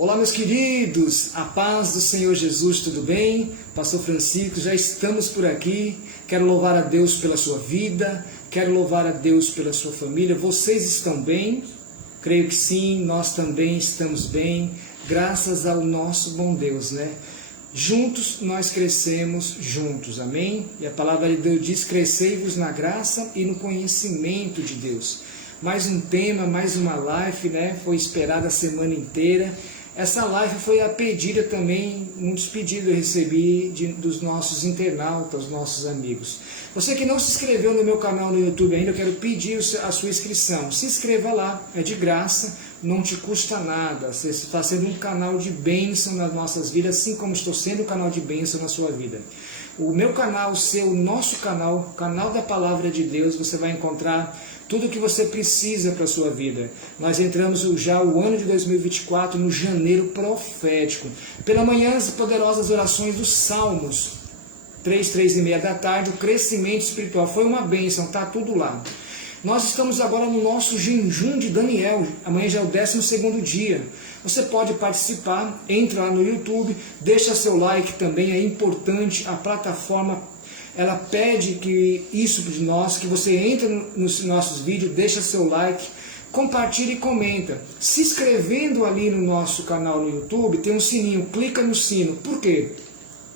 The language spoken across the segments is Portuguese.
Olá, meus queridos, a paz do Senhor Jesus, tudo bem? Pastor Francisco, já estamos por aqui. Quero louvar a Deus pela sua vida, quero louvar a Deus pela sua família. Vocês estão bem? Creio que sim, nós também estamos bem, graças ao nosso bom Deus, né? Juntos nós crescemos juntos, amém? E a palavra de Deus diz: crescei-vos na graça e no conhecimento de Deus. Mais um tema, mais uma live, né? Foi esperada a semana inteira. Essa live foi a pedida também, muitos pedidos eu recebi dos nossos internautas, nossos amigos. Você que não se inscreveu no meu canal no YouTube ainda, eu quero pedir a sua inscrição. Se inscreva lá, é de graça, não te custa nada. Você está sendo um canal de bênção nas nossas vidas, assim como estou sendo um canal de bênção na sua vida. O meu canal, o nosso canal, canal da Palavra de Deus, você vai encontrar tudo o que você precisa para a sua vida. Nós entramos já o ano de 2024 no janeiro profético. Pela manhã, as poderosas orações dos Salmos, 3h30 da tarde, o crescimento espiritual. Foi uma bênção, está tudo lá. Nós estamos agora no nosso jejum de Daniel. Amanhã já é o 12º dia. Você pode participar, entra lá no YouTube, deixa seu like também, é importante. A plataforma, ela pede que isso de nós, que você entre nos nossos vídeos, deixa seu like, compartilha e comenta. Se inscrevendo ali no nosso canal no YouTube, tem um sininho, clica no sino. Por quê?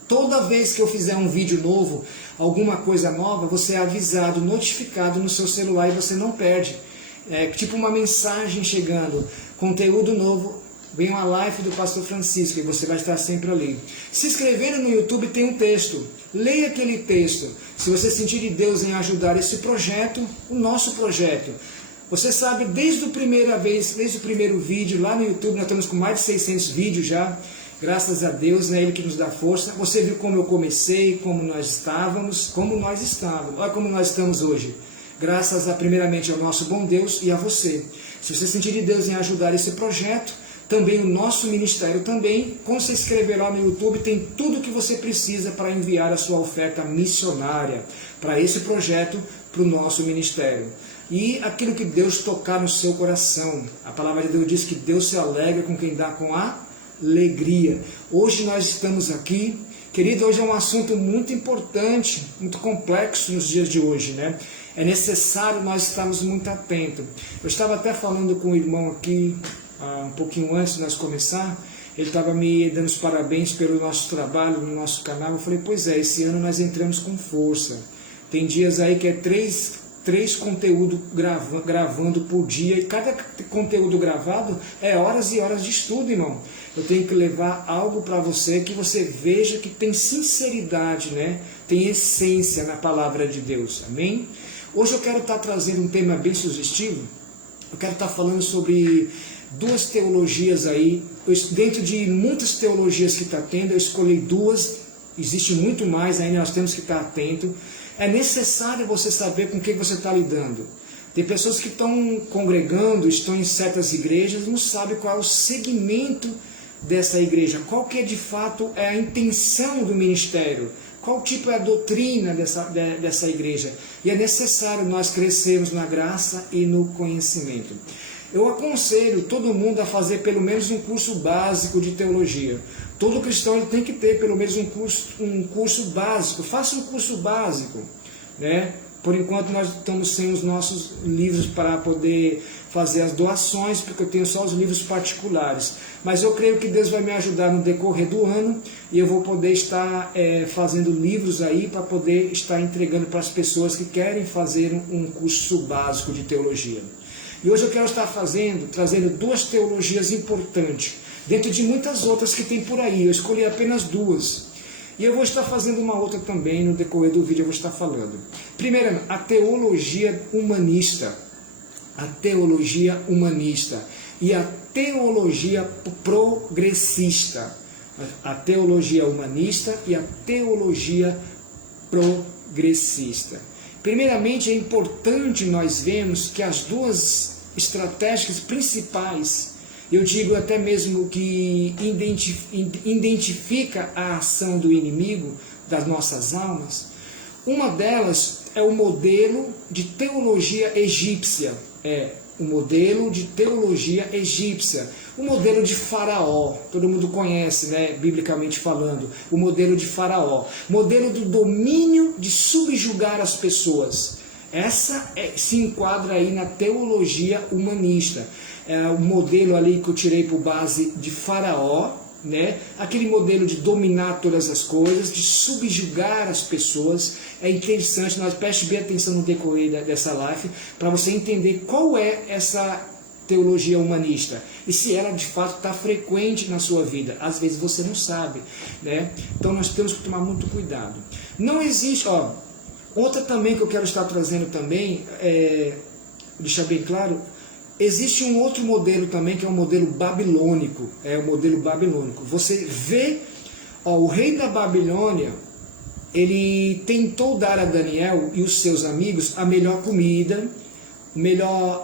Toda vez que eu fizer um vídeo novo, alguma coisa nova, você é avisado, notificado no seu celular e você não perde. É tipo uma mensagem chegando, conteúdo novo, vem uma live do Pastor Francisco e você vai estar sempre ali. Se inscrevendo no YouTube tem um texto, leia aquele texto. Se você sentir de Deus em ajudar esse projeto, o nosso projeto. Você sabe, desde o primeiro vídeo lá no YouTube, nós estamos com mais de 600 vídeos já. Graças a Deus, é Ele que nos dá força. Você viu como eu comecei, como nós estávamos. Olha como nós estamos hoje. Graças primeiramente ao nosso bom Deus e a você. Se você sentir de Deus em ajudar esse projeto, também o nosso ministério também, quando você inscrever lá no YouTube, tem tudo o que você precisa para enviar a sua oferta missionária para esse projeto, para o nosso ministério. E aquilo que Deus tocar no seu coração. A palavra de Deus diz que Deus se alegra com quem dá com alegria. Hoje nós estamos aqui, querido, hoje é um assunto muito importante, muito complexo nos dias de hoje, né? É necessário nós estarmos muito atentos. Eu estava até falando com o irmão aqui, um pouquinho antes de nós começar, ele estava me dando os parabéns pelo nosso trabalho no nosso canal. Eu falei, pois é, esse ano nós entramos com força. Tem dias aí que é três conteúdos gravando por dia, e cada conteúdo gravado é horas e horas de estudo, irmão. Eu tenho que levar algo para você que você veja que tem sinceridade, né? Tem essência na palavra de Deus, amém? Hoje eu quero estar trazendo um tema bem sugestivo. Eu quero estar falando sobre duas teologias aí. Dentro de muitas teologias que está tendo, eu escolhi duas. Existe muito mais ainda, nós temos que estar atento. É necessário você saber com quem você está lidando. Tem pessoas que estão congregando, estão em certas igrejas, não sabem qual é o segmento dessa igreja, qual que é de fato é a intenção do ministério, qual tipo é a doutrina dessa igreja. E é necessário nós crescermos na graça e no conhecimento. Eu aconselho todo mundo a fazer pelo menos um curso básico de teologia. Todo cristão ele tem que ter pelo menos um curso básico. Faça um curso básico, né? Por enquanto nós estamos sem os nossos livros para poder fazer as doações, porque eu tenho só os livros particulares. Mas eu creio que Deus vai me ajudar no decorrer do ano e eu vou poder estar fazendo livros aí para poder estar entregando para as pessoas que querem fazer um curso básico de teologia. E hoje eu quero estar trazendo duas teologias importantes, dentro de muitas outras que tem por aí. Eu escolhi apenas duas. E eu vou estar fazendo uma outra também, no decorrer do vídeo eu vou estar falando. Primeiro, a teologia humanista. A teologia humanista. E a teologia progressista. A teologia humanista e a teologia progressista. Primeiramente, é importante nós vermos que as duas estratégias principais, eu digo até mesmo que identifica a ação do inimigo das nossas almas, uma delas é o modelo de teologia egípcia, o modelo de teologia egípcia, o modelo de Faraó, todo mundo conhece, né, biblicamente falando, o modelo de Faraó, modelo do domínio, de subjugar as pessoas. Essa se enquadra aí na teologia humanista. O modelo ali que eu tirei por base de Faraó, né? Aquele modelo de dominar todas as coisas, de subjugar as pessoas. É interessante, nós preste bem atenção no decorrer dessa live, para você entender qual é essa teologia humanista e se ela de fato está frequente na sua vida. Às vezes você não sabe, né? Então nós temos que tomar muito cuidado. Não existe, outra também que eu quero estar trazendo também, deixar bem claro, existe um outro modelo também, que é o modelo babilônico. É o modelo babilônico. Você vê, o rei da Babilônia, ele tentou dar a Daniel e os seus amigos a melhor comida,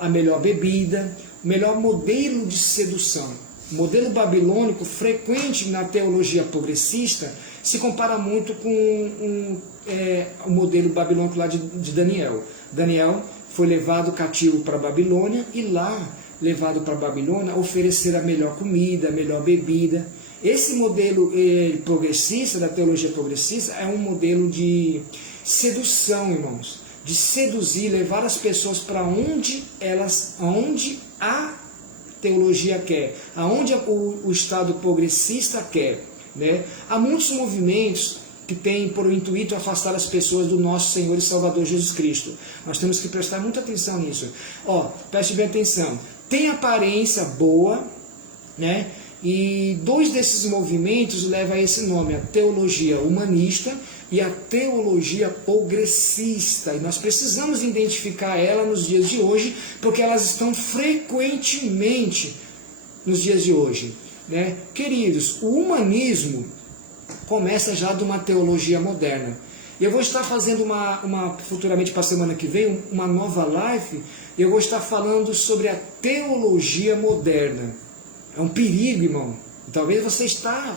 a melhor bebida, o melhor modelo de sedução. O modelo babilônico, frequente na teologia progressista, se compara muito com o modelo babilônico lá de Daniel. Daniel foi levado cativo para a Babilônia e lá, levado para a Babilônia, oferecer a melhor comida, a melhor bebida. Esse modelo progressista, da teologia progressista, é um modelo de sedução, irmãos. De seduzir, levar as pessoas para onde a teologia quer, aonde o Estado progressista quer, né? Há muitos movimentos que têm por intuito afastar as pessoas do nosso Senhor e Salvador Jesus Cristo. Nós temos que prestar muita atenção nisso. Preste bem atenção. Tem aparência boa, né? E dois desses movimentos levam a esse nome, a teologia humanista e a teologia progressista. E nós precisamos identificar ela nos dias de hoje, porque elas estão frequentemente nos dias de hoje, né? Queridos, o humanismo começa já de uma teologia moderna. E eu vou estar fazendo futuramente para a semana que vem, uma nova live, e eu vou estar falando sobre a teologia moderna. É um perigo, irmão. Talvez você está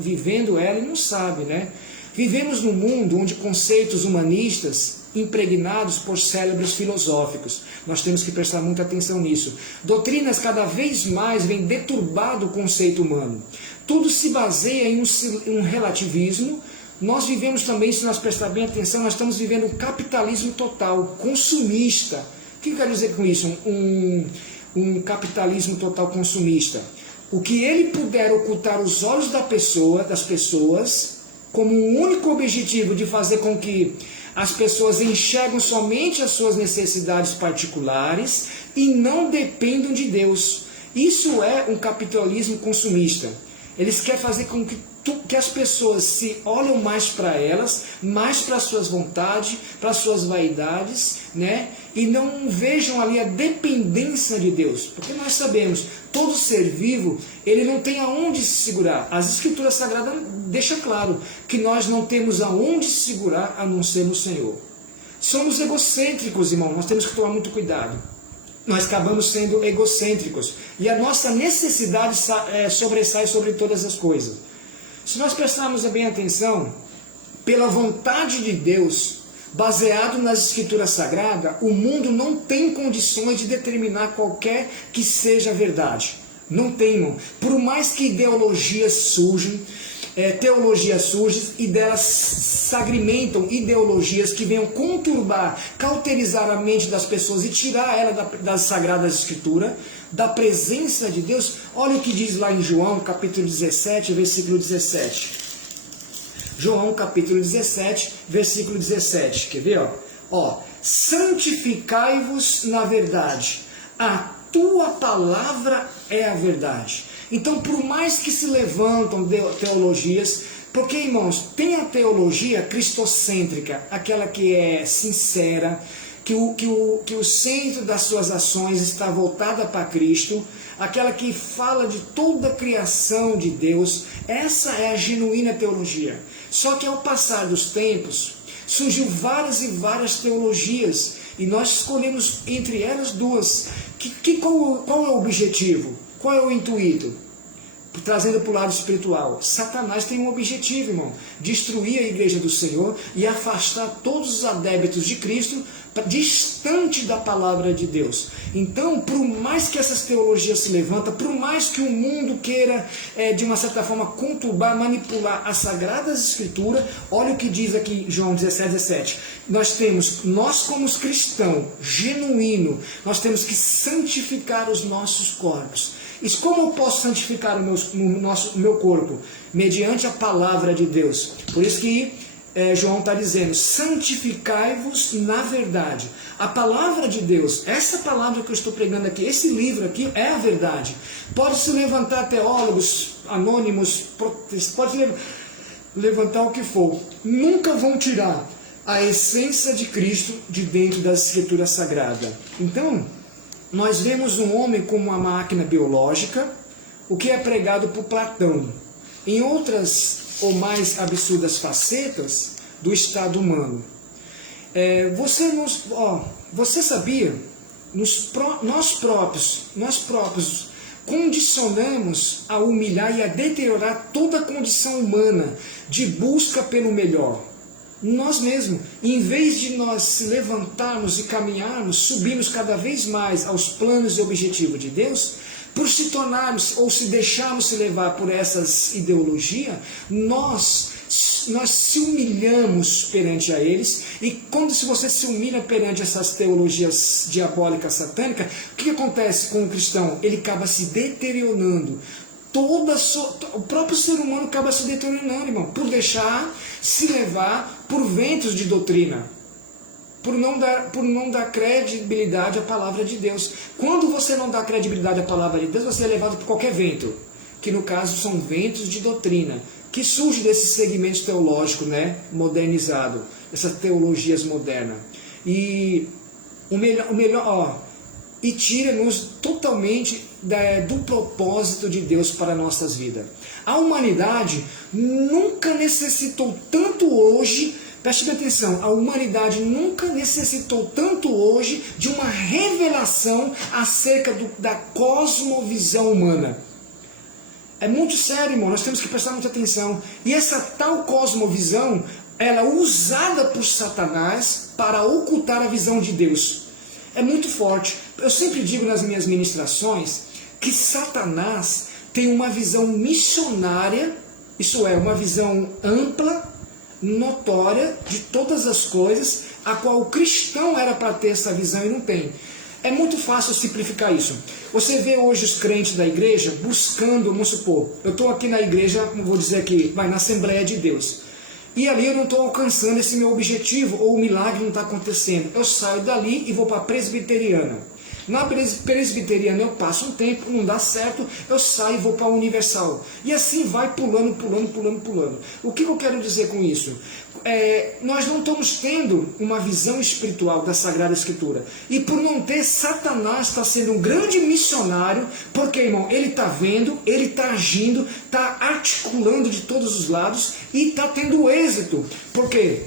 vivendo ela e não sabe, né? Vivemos num mundo onde conceitos humanistas impregnados por cérebros filosóficos. Nós temos que prestar muita atenção nisso. Doutrinas cada vez mais vêm deturbando o conceito humano. Tudo se baseia em um relativismo. Nós vivemos também, se nós prestar bem atenção, nós estamos vivendo um capitalismo total, consumista. O que eu quero dizer com isso? Um capitalismo total consumista. O que ele puder ocultar os olhos das pessoas, como um único objetivo de fazer com que as pessoas enxergam somente as suas necessidades particulares e não dependam de Deus. Isso é um capitalismo consumista. Eles querem fazer com que as pessoas se olham mais para elas, mais para as suas vontades, para as suas vaidades, né? E não vejam ali a dependência de Deus. Porque nós sabemos, todo ser vivo, ele não tem aonde se segurar. As Escrituras Sagradas deixam claro que nós não temos aonde se segurar a não ser no Senhor. Somos egocêntricos, irmão, nós temos que tomar muito cuidado. Nós acabamos sendo egocêntricos. E a nossa necessidade sobressai sobre todas as coisas. Se nós prestarmos bem atenção, pela vontade de Deus, baseado nas Escrituras Sagradas, o mundo não tem condições de determinar qualquer que seja a verdade. Não tem, irmão. Por mais que teologias surgem e delas sagrimentam ideologias que venham conturbar, cauterizar a mente das pessoas e tirar ela das Sagradas Escrituras, da presença de Deus. Olha o que diz lá em João, capítulo 17, versículo 17. João, capítulo 17, versículo 17. Quer ver? Santificai-vos na verdade. A tua palavra é a verdade. Então, por mais que se levantam teologias, porque, irmãos, tem a teologia cristocêntrica, aquela que é sincera, que o centro das suas ações está voltada para Cristo, aquela que fala de toda a criação de Deus. Essa é a genuína teologia. Só que ao passar dos tempos, surgiu várias e várias teologias, e nós escolhemos entre elas duas. Qual é o objetivo? Qual é o intuito? trazendo para o lado espiritual. Satanás tem um objetivo, irmão: destruir a igreja do Senhor e afastar todos os adeptos de Cristo distante da palavra de Deus. Então, por mais que essas teologias se levantam, por mais que o mundo queira, de uma certa forma, conturbar, manipular as Sagradas Escrituras, olha o que diz aqui João 17:17. Nós como cristãos genuínos, nós temos que santificar os nossos corpos. E como eu posso santificar o meu corpo? Mediante a palavra de Deus. Por isso que João está dizendo: santificai-vos na verdade. A palavra de Deus, essa palavra que eu estou pregando aqui, esse livro aqui é a verdade. Pode se levantar teólogos anônimos, pode levantar o que for, nunca vão tirar a essência de Cristo de dentro da Escritura Sagrada. Então, nós vemos um homem como uma máquina biológica, o que é pregado por Platão. Em outras ou mais absurdas facetas do estado humano. Você sabia? Nós próprios condicionamos a humilhar e a deteriorar toda a condição humana de busca pelo melhor. Nós mesmos, em vez de nós se levantarmos e caminharmos, subirmos cada vez mais aos planos e objetivos de Deus, por se tornarmos ou se deixarmos se levar por essas ideologias, nós se humilhamos perante a eles. E se você se humilha perante essas teologias diabólicas, satânicas, o que acontece com o cristão? Ele acaba se deteriorando. O próprio ser humano acaba se deteriorando, irmão, por deixar se levar por ventos de doutrina, por não dar credibilidade à palavra de Deus. Quando você não dá credibilidade à palavra de Deus, você é levado por qualquer vento, que no caso são ventos de doutrina, que surge desses segmentos teológicos, né, modernizado, essas teologias modernas. E e tira-nos totalmente do propósito de Deus para nossas vidas. A humanidade nunca necessitou tanto hoje, preste atenção, a humanidade nunca necessitou tanto hoje de uma revelação acerca da cosmovisão humana. É muito sério, irmão, nós temos que prestar muita atenção. E essa tal cosmovisão, ela é usada por Satanás para ocultar a visão de Deus. É muito forte. Eu sempre digo nas minhas ministrações que Satanás tem uma visão missionária, isso é, uma visão ampla, notória de todas as coisas, a qual o cristão era para ter essa visão e não tem. É muito fácil simplificar isso. Você vê hoje os crentes da igreja buscando, vamos supor, eu estou aqui na igreja, não vou dizer aqui, na Assembleia de Deus. E ali eu não estou alcançando esse meu objetivo, ou o milagre não está acontecendo. Eu saio dali e vou para a presbiteriana. Na presbiteriana eu passo um tempo, não dá certo, eu saio e vou para a universal. E assim vai pulando. O que eu quero dizer com isso? Nós não estamos tendo uma visão espiritual da Sagrada Escritura. E por não ter, Satanás está sendo um grande missionário, porque, irmão, ele está vendo, ele está agindo, está articulando de todos os lados e está tendo êxito. Por quê?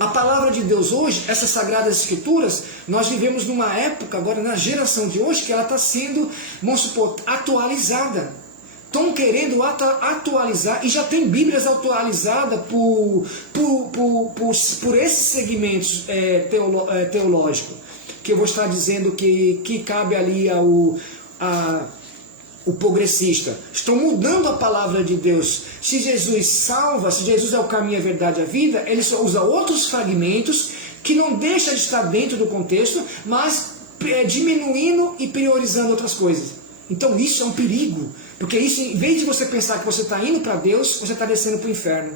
A palavra de Deus hoje, essas Sagradas Escrituras, nós vivemos numa época, agora na geração de hoje, que ela está sendo, vamos supor, atualizada. Estão querendo atualizar, e já tem Bíblias atualizadas por esses segmentos teológicos, que eu vou estar dizendo que cabe ali o progressista. Estão mudando a palavra de Deus. Se Jesus salva, se Jesus é o caminho, a verdade e a vida, ele só usa outros fragmentos que não deixa de estar dentro do contexto, mas diminuindo e priorizando outras coisas. Então isso é um perigo, porque isso, em vez de você pensar que você está indo para Deus, você está descendo para o inferno.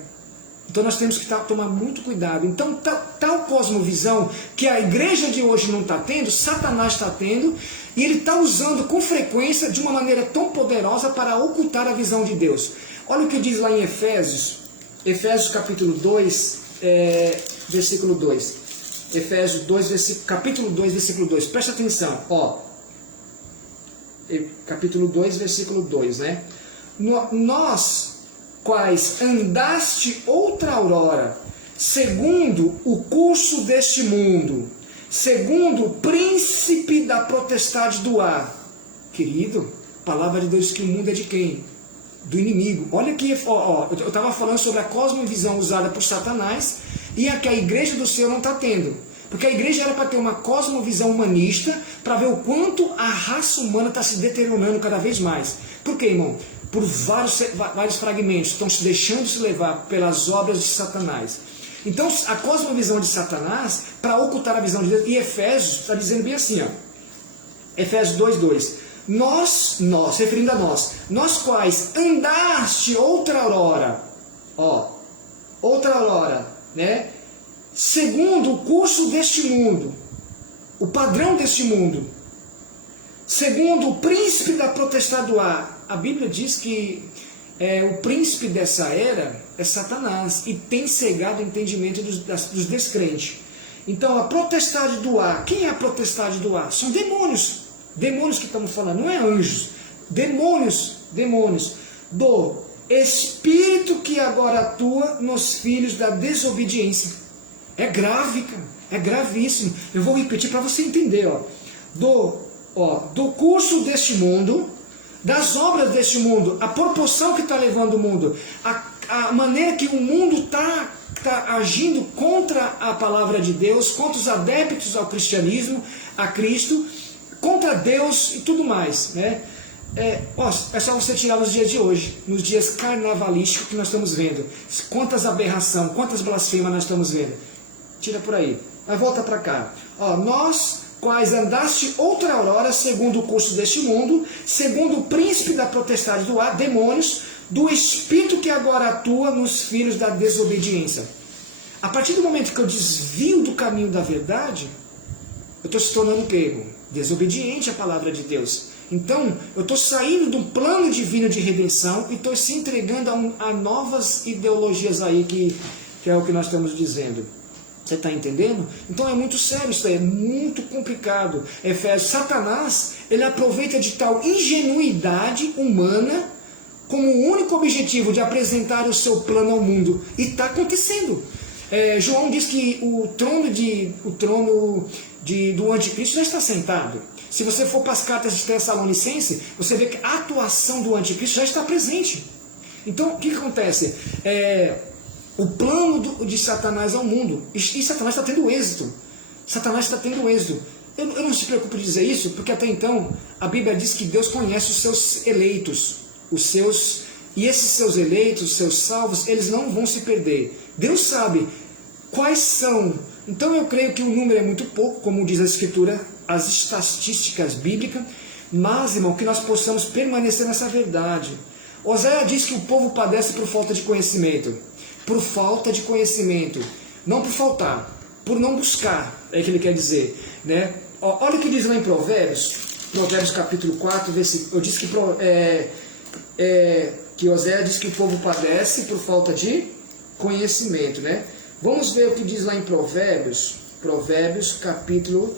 Então nós temos que tomar muito cuidado. Então tal cosmovisão que a igreja de hoje não está tendo, Satanás está tendo, e ele está usando com frequência de uma maneira tão poderosa para ocultar a visão de Deus. Olha o que diz lá em Efésios capítulo 2, versículo 2. Efésios 2, capítulo 2, versículo 2. Presta atenção, capítulo 2, versículo 2, né? Nós, quais andaste outra aurora, segundo o curso deste mundo, segundo o príncipe da potestade do ar. Querido, a palavra de Deus diz que o mundo é de quem? do inimigo. Olha que, eu estava falando sobre a cosmovisão usada por Satanás e a que a igreja do Senhor não está tendo. Porque a igreja era para ter uma cosmovisão humanista, para ver o quanto a raça humana está se deteriorando cada vez mais. Por quê, irmão? Por vários fragmentos estão se deixando se levar pelas obras de Satanás. Então, a cosmovisão de Satanás, para ocultar a visão de Deus, e Efésios está dizendo bem assim, ó, Efésios 2:2, nós, referindo a nós quais andaste outrora, né, segundo o curso deste mundo, o padrão deste mundo, segundo o príncipe da potestade do ar. A Bíblia diz que o príncipe dessa era é Satanás e tem cegado o entendimento dos descrentes. Então a potestade do ar, quem é a potestade do ar? São demônios, demônios que estamos falando, não é anjos, demônios do espírito que agora atua nos filhos da desobediência. É grave, cara, é gravíssimo. Eu vou repetir para você entender, do curso deste mundo, das obras deste mundo, a proporção que está levando o mundo, a maneira que o mundo está agindo contra a palavra de Deus, contra os adeptos ao cristianismo, a Cristo, contra Deus e tudo mais, né? É só você tirar nos dias de hoje, nos dias carnavalísticos que nós estamos vendo. Quantas aberrações, quantas blasfemas nós estamos vendo. Tira por aí, mas volta para cá. Nós quais andaste outrora segundo o curso deste mundo, segundo o príncipe da potestade do ar, demônios, do espírito que agora atua nos filhos da desobediência. A partir do momento que eu desvio do caminho da verdade, eu estou se tornando o quê? Desobediente à palavra de Deus. Então, eu estou saindo do plano divino de redenção e estou se entregando a novas ideologias aí, que é o que nós estamos dizendo. Você está entendendo? Então é muito sério isso aí, é muito complicado. Satanás, ele aproveita de tal ingenuidade humana como o único objetivo de apresentar o seu plano ao mundo. E está acontecendo. João diz que o trono do anticristo já está sentado. Se você for para as cartas de Tessalonicenses, você vê que a atuação do anticristo já está presente. Então, o que acontece? O plano de Satanás ao mundo. E Satanás está tendo êxito. Satanás está tendo êxito. Eu não se preocupo de dizer isso, porque até então a Bíblia diz que Deus conhece os seus eleitos. E esses seus eleitos, os seus salvos, eles não vão se perder. Deus sabe quais são. Então eu creio que o número é muito pouco, como diz a Escritura, as estatísticas bíblicas. Mas, irmão, que nós possamos permanecer nessa verdade. Oséias diz que o povo padece por falta de conhecimento. Por falta de conhecimento, não por faltar, por não buscar, é o que ele quer dizer, né? Olha o que diz lá em Provérbios capítulo 4, versículo, eu disse que Oséias diz que o povo padece por falta de conhecimento, né? Vamos ver o que diz lá em Provérbios capítulo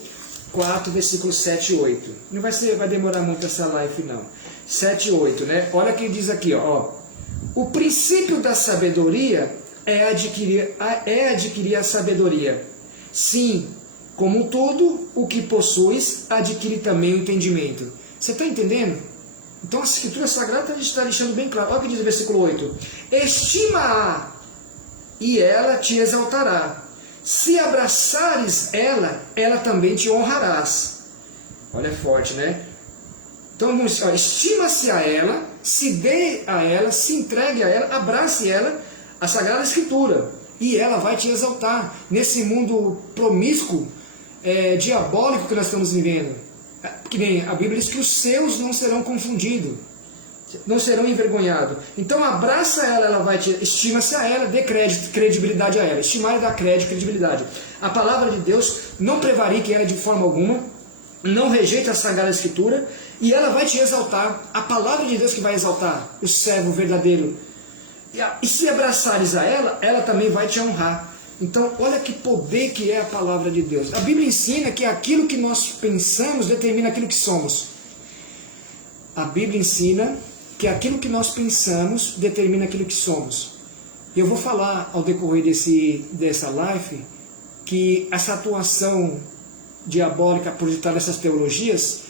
4, versículos 7 e 8. Não vai demorar muito essa live não. 7 e 8, né? Olha o que diz aqui, o princípio da sabedoria é adquirir a sabedoria. Sim, como tudo o que possuis, adquire também o entendimento. Você está entendendo? Então a Escritura Sagrada está deixando bem claro. Olha o que diz o versículo 8. Estima-a, e ela te exaltará. Se abraçares ela também te honrarás. Olha, é forte, né? Então, estima-se a ela, se dê a ela, se entregue a ela, abrace ela, a Sagrada Escritura, e ela vai te exaltar nesse mundo promíscuo, diabólico que nós estamos vivendo. Que nem a Bíblia diz que os seus não serão confundidos, não serão envergonhados. Então abraça ela vai te, estima-se a ela, dê credibilidade a ela. Estimar é dar crédito, credibilidade. A palavra de Deus não prevarique ela de forma alguma, não rejeita a Sagrada Escritura, e ela vai te exaltar. A palavra de Deus que vai exaltar o servo verdadeiro. E se abraçares a ela também vai te honrar. Então, olha que poder que é a palavra de Deus. A Bíblia ensina que aquilo que nós pensamos determina aquilo que somos. A Bíblia ensina que aquilo que nós pensamos determina aquilo que somos. E eu vou falar ao decorrer dessa live que essa atuação diabólica por detrás dessas teologias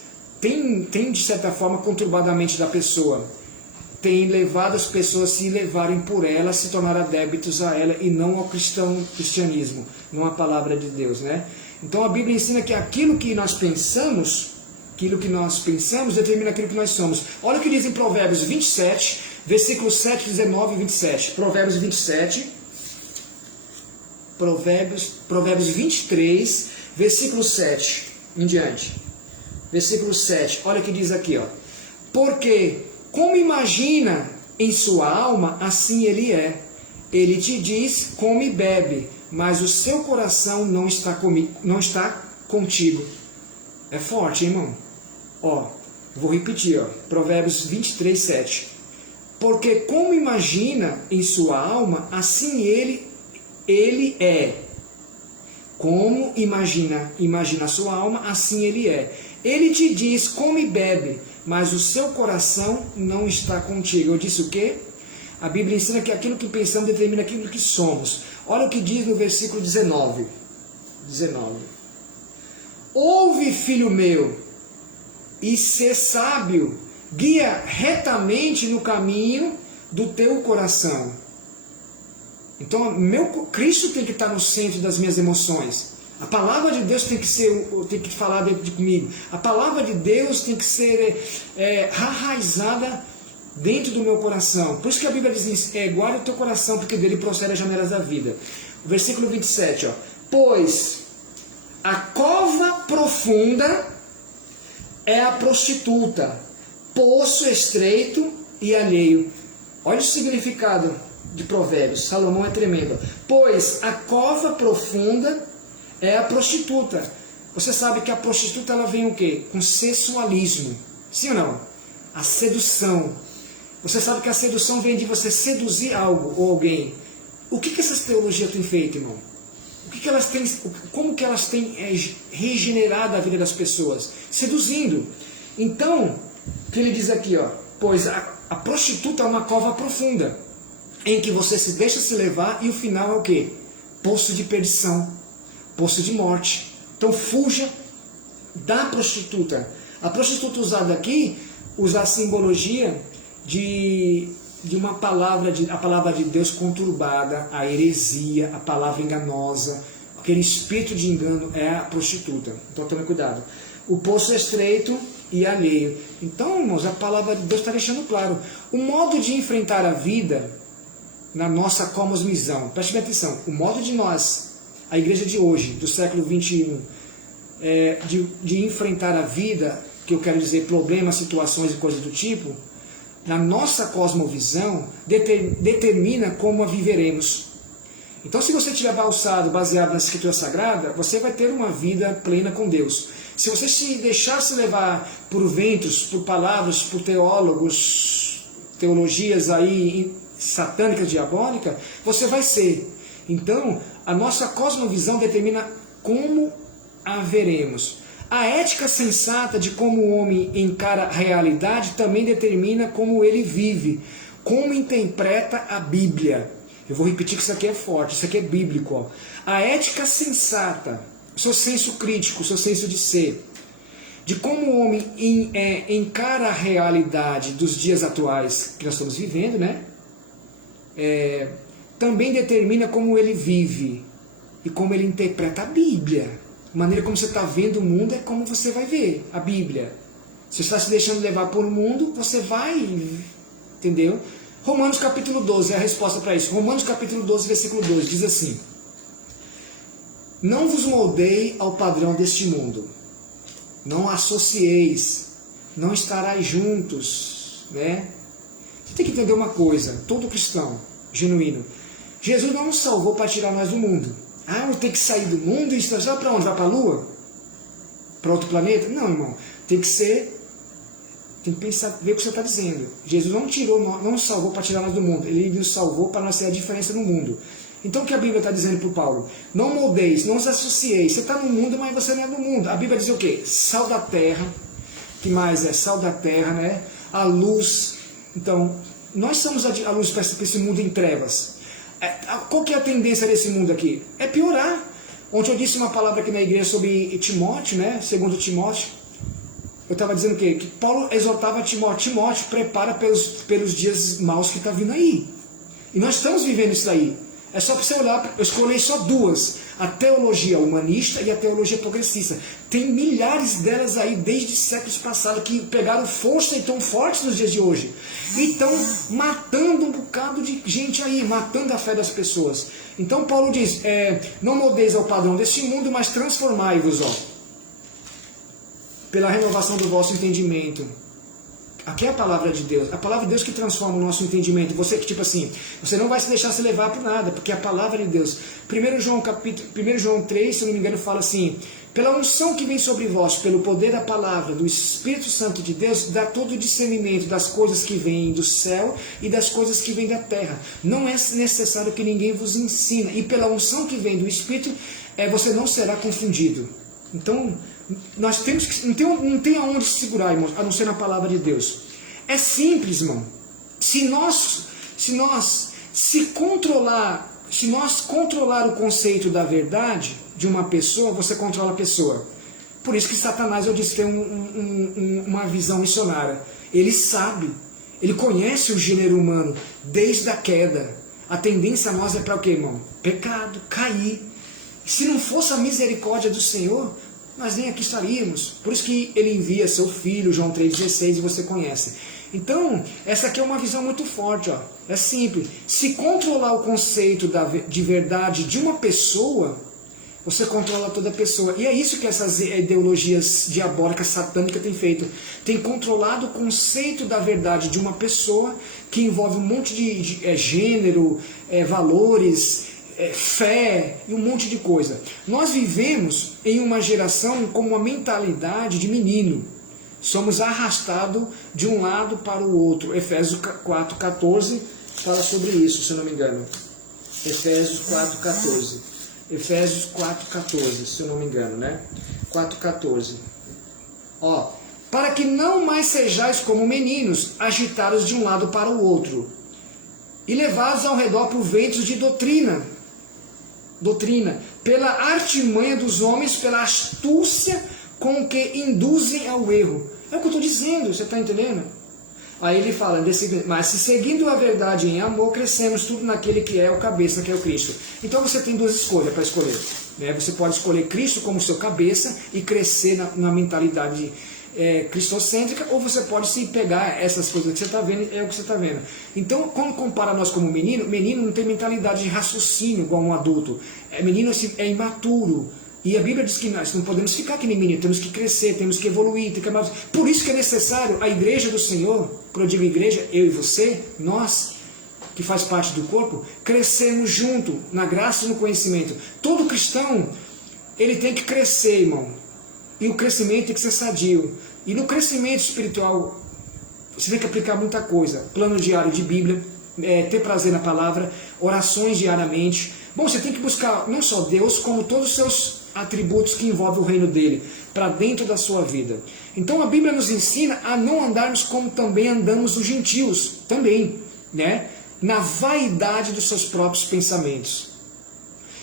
tem de certa forma conturbado a mente da pessoa. tem levado as pessoas a se levarem por ela, se tornar adeptos a ela e não ao cristianismo, não à palavra de Deus, né? Então a Bíblia ensina que aquilo que nós pensamos determina aquilo que nós somos. Olha o que diz em Provérbios 27, versículos 7, 19 e 27. Provérbios 27, Provérbios 23, versículo 7 em diante. Versículo 7, olha o que diz aqui, ó. Porque como imagina em sua alma, assim ele é. Ele te diz, come e bebe, mas o seu coração não está contigo. É forte, hein, irmão? Ó, vou repetir, ó. Provérbios 23, 7. Porque como imagina em sua alma, assim ele é. Como imagina a sua alma, assim ele é. Ele te diz, come e bebe, mas o seu coração não está contigo. Eu disse o quê? A Bíblia ensina que aquilo que pensamos determina aquilo que somos. Olha o que diz no versículo 19. Ouve, filho meu, e sê sábio, guia retamente no caminho do teu coração. Então, Cristo tem que estar no centro das minhas emoções. A palavra de Deus tem que falar dentro de comigo. A palavra de Deus tem que ser arraizada dentro do meu coração. Por isso que a Bíblia diz, guarda o teu coração, porque dele procede as janelas da vida. Versículo 27, ó. Pois a cova profunda é a prostituta, poço estreito e alheio. Olha o significado de Provérbios. Salomão é tremendo. Pois a cova profunda é a prostituta. Você sabe que a prostituta ela vem o quê? Com sensualismo. Sim ou não? A sedução. Você sabe que a sedução vem de você seduzir algo ou alguém. O que essas teologias têm feito, irmão? Como que elas têm regenerado a vida das pessoas? Seduzindo. Então, o que ele diz aqui, ó? Pois a prostituta é uma cova profunda, em que você se deixa se levar e o final é o quê? Poço de perdição, poço de morte. Então fuja da prostituta. A prostituta usada aqui usa a simbologia de uma palavra, a palavra de Deus conturbada, a heresia, a palavra enganosa, aquele espírito de engano é a prostituta. Então tome cuidado. O poço é estreito e alheio. Então, irmãos, a palavra de Deus está deixando claro. O modo de enfrentar a vida na nossa cosmovisão, preste bem atenção, o modo de nós, a igreja de hoje, do século 21, de enfrentar a vida, que eu quero dizer problemas, situações e coisas do tipo, na nossa cosmovisão, determina como a viveremos. Então, se você estiver baseado na Escritura Sagrada, você vai ter uma vida plena com Deus. Se você se deixar se levar por ventos, por palavras, por teologias aí satânicas, diabólicas, você vai ser. Então, a nossa cosmovisão determina como a veremos. A ética sensata de como o homem encara a realidade também determina como ele vive, como interpreta a Bíblia. Eu vou repetir que isso aqui é forte, isso aqui é bíblico. Ó. A ética sensata, o seu senso crítico, o seu senso de ser, de como o homem encara a realidade dos dias atuais que nós estamos vivendo, né? Também determina como ele vive e como ele interpreta a Bíblia. A maneira como você está vendo o mundo é como você vai ver a Bíblia. Se você está se deixando levar por o mundo, você vai, entendeu? Romanos capítulo 12 é a resposta para isso. Romanos capítulo 12, versículo 2 diz assim: não vos moldei ao padrão deste mundo, não associeis, não estarás juntos, né? Você tem que entender uma coisa, todo cristão genuíno, Jesus não nos salvou para tirar nós do mundo. Eu tenho que sair do mundo e estar para onde? Vai para a Lua? Para outro planeta? Não, irmão. Tem que pensar, ver o que você está dizendo. Jesus não nos salvou para tirar nós do mundo. Ele nos salvou para nós ser a diferença no mundo. Então o que a Bíblia está dizendo para o Paulo? Não moldeis, não os associeis. Você está no mundo, mas você não é do mundo. A Bíblia diz o quê? Sal da terra. Que mais é? Sal da terra, né? A luz. Então, nós somos a luz para esse mundo em trevas. Qual que é a tendência desse mundo aqui? É piorar. Ontem eu disse uma palavra aqui na igreja sobre Timóteo, né? Segundo Timóteo. eu estava dizendo o quê? Que Paulo exortava Timóteo, prepara pelos dias maus que está vindo aí. E nós estamos vivendo isso daí. É só para você olhar, eu escolhi só duas, a teologia humanista e a teologia progressista. Tem milhares delas aí desde séculos passados que pegaram força e estão fortes nos dias de hoje. E estão matando um bocado de gente aí, matando a fé das pessoas. Então Paulo diz, não moldeis ao padrão deste mundo, mas transformai-vos, pela renovação do vosso entendimento. Aqui é a palavra de Deus. A palavra de Deus que transforma o nosso entendimento. Você que, tipo assim, você não vai se deixar se levar por nada, porque é a palavra de Deus. 1 João 3, se eu não me engano, fala assim, pela unção que vem sobre vós, pelo poder da palavra, do Espírito Santo de Deus, dá todo o discernimento das coisas que vêm do céu e das coisas que vêm da terra. Não é necessário que ninguém vos ensine. E pela unção que vem do Espírito, você não será confundido. Então, nós temos que, não tem aonde se segurar, irmãos, a não ser na palavra de Deus. É simples, irmão. Se nós controlar o conceito da verdade de uma pessoa, você controla a pessoa. Por isso que Satanás, eu disse, tem uma visão missionária. Ele sabe, ele conhece o gênero humano desde a queda. A tendência nossa é para o quê, irmão? Pecado, cair. Se não fosse a misericórdia do Senhor, nós nem aqui estaríamos. Por isso que ele envia seu filho, João 3,16, e você conhece. Então, essa aqui é uma visão muito forte. É simples. Se controlar o conceito de verdade de uma pessoa, você controla toda a pessoa. E é isso que essas ideologias diabólicas, satânicas têm feito. Tem controlado o conceito da verdade de uma pessoa, que envolve um monte de gênero, valores, fé e um monte de coisa. Nós vivemos em uma geração com uma mentalidade de menino. Somos arrastados de um lado para o outro. Efésios 4,14 fala sobre isso, se eu não me engano. Efésios 4,14. Efésios 4,14, se eu não me engano, né? 4,14. Para que não mais sejais como meninos, agitados de um lado para o outro, e levados ao redor por ventos de doutrina, pela artimanha dos homens, pela astúcia com que induzem ao erro. É o que eu estou dizendo, você está entendendo? Aí ele fala, mas se seguindo a verdade em amor, crescemos tudo naquele que é o cabeça, que é o Cristo. Então você tem duas escolhas para escolher. Né? Você pode escolher Cristo como seu cabeça e crescer na mentalidade cristocêntrica, ou você pode se pegar essas coisas que você está vendo, é o que você está vendo. Então, quando compara nós como menino não tem mentalidade de raciocínio igual um adulto. Menino é imaturo. E a Bíblia diz que nós não podemos ficar que nem menino, temos que crescer, temos que evoluir, por isso que é necessário a igreja do Senhor, quando eu digo igreja, eu e você, nós, que faz parte do corpo, crescermos junto, na graça e no conhecimento. Todo cristão, ele tem que crescer, irmão. E o crescimento tem que ser sadio. E no crescimento espiritual, você tem que aplicar muita coisa. Plano diário de Bíblia, ter prazer na palavra, orações diariamente. Bom, você tem que buscar não só Deus, como todos os seus atributos que envolvem o reino dele, para dentro da sua vida. Então a Bíblia nos ensina a não andarmos como também andamos os gentios, também, né? Na vaidade dos seus próprios pensamentos.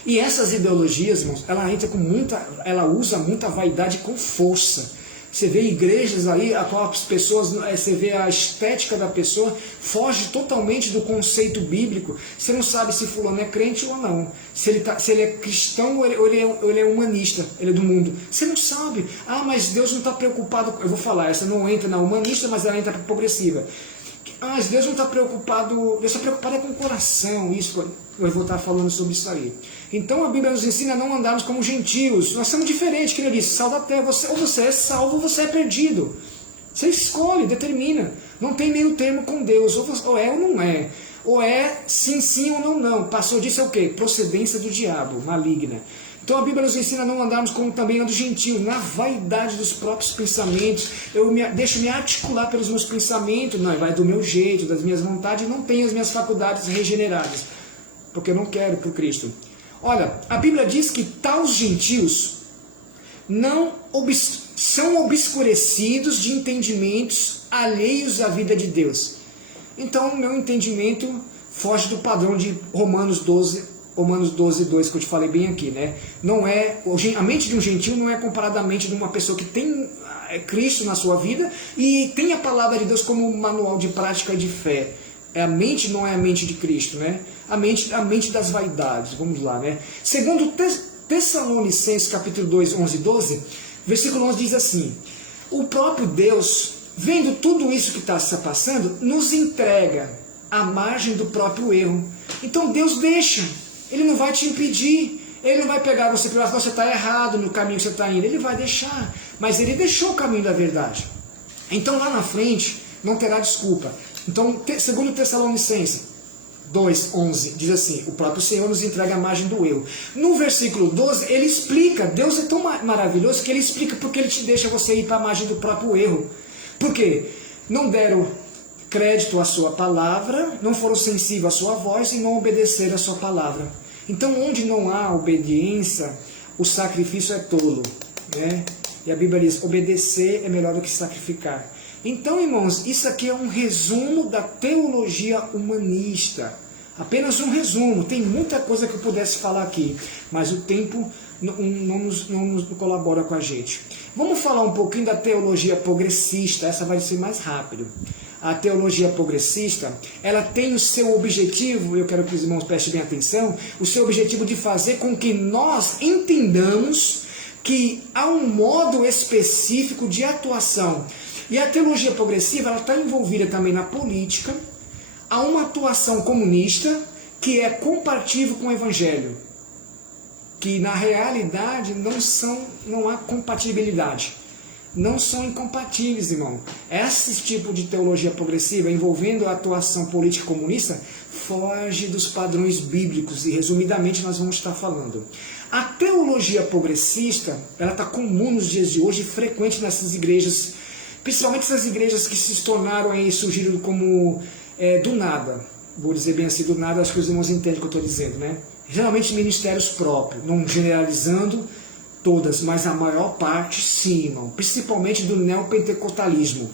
E essas ideologias, irmãos, ela usa muita vaidade com força. Você vê igrejas aí, a qual as pessoas, você vê a estética da pessoa, foge totalmente do conceito bíblico. Você não sabe se fulano é crente ou não. Se ele é cristão ou ele é humanista, ele é do mundo. Você não sabe. Mas Deus não está preocupado. Eu vou falar, essa não entra na humanista, mas ela entra para progressiva. Mas Deus não está preocupado, Deus está preocupado com o coração, isso, eu vou estar falando sobre isso aí. Então a Bíblia nos ensina a não andarmos como gentios, nós somos diferentes, que ele disse, sal da terra, ou você é salvo ou você é perdido. Você escolhe, determina, não tem meio termo com Deus, ou é ou não é, ou é sim ou não, passou disso é o quê? Procedência do diabo, maligna. Então a Bíblia nos ensina a não andarmos como também anda o gentio, na vaidade dos próprios pensamentos. Deixo me articular pelos meus pensamentos, não, vai do meu jeito, das minhas vontades, não tenho as minhas faculdades regeneradas, porque eu não quero para o Cristo. Olha, a Bíblia diz que tais gentios são obscurecidos de entendimentos alheios à vida de Deus. Então o meu entendimento foge do padrão de Romanos 12, Romanos 12, 2, que eu te falei bem aqui, né? Não é, a mente de um gentio não é comparada à mente de uma pessoa que tem Cristo na sua vida e tem a palavra de Deus como manual de prática e de fé. A mente não é a mente de Cristo, né? A mente das vaidades, vamos lá, né? Segundo Tessalonicenses, capítulo 2, 11 e 12, versículo 11 diz assim: o próprio Deus, vendo tudo isso que está se passando, nos entrega à margem do próprio erro. Então Deus deixa. Ele não vai te impedir, Ele não vai pegar você e você está errado no caminho que você está indo, Ele vai deixar, mas Ele deixou o caminho da verdade. Então lá na frente não terá desculpa. Então, segundo Tessalonicenses 2:11, diz assim: o próprio Senhor nos entrega a margem do erro. No versículo 12, ele explica, Deus é tão maravilhoso que ele explica porque ele te deixa você ir para a margem do próprio erro. Por quê? Não deram crédito à sua palavra, não foram sensíveis à sua voz e não obedeceram à sua palavra. Então, onde não há obediência, o sacrifício é tolo, né? E a Bíblia diz: obedecer é melhor do que sacrificar. Então, irmãos, isso aqui é um resumo da teologia humanista. Apenas um resumo. Tem muita coisa que eu pudesse falar aqui, mas o tempo não nos colabora com a gente. Vamos falar um pouquinho da teologia progressista. Essa vai ser mais rápido. A teologia progressista, ela tem o seu objetivo, eu quero que os irmãos prestem bem atenção, o seu objetivo de fazer com que nós entendamos que há um modo específico de atuação. E a teologia progressiva, ela está envolvida também na política. Há uma atuação comunista que é compatível com o evangelho, que na realidade não há compatibilidade. Não são incompatíveis, irmão. Esse tipo de teologia progressiva, envolvendo a atuação política comunista, foge dos padrões bíblicos, e resumidamente nós vamos estar falando. A teologia progressista, ela está comum nos dias de hoje, frequente nessas igrejas, principalmente essas igrejas que se tornaram aí, surgiram como do nada. Vou dizer bem assim, do nada, acho que os irmãos entendem o que eu estou dizendo, né? Geralmente ministérios próprios, não generalizando todas, mas a maior parte sim, irmão. Principalmente do neopentecostalismo,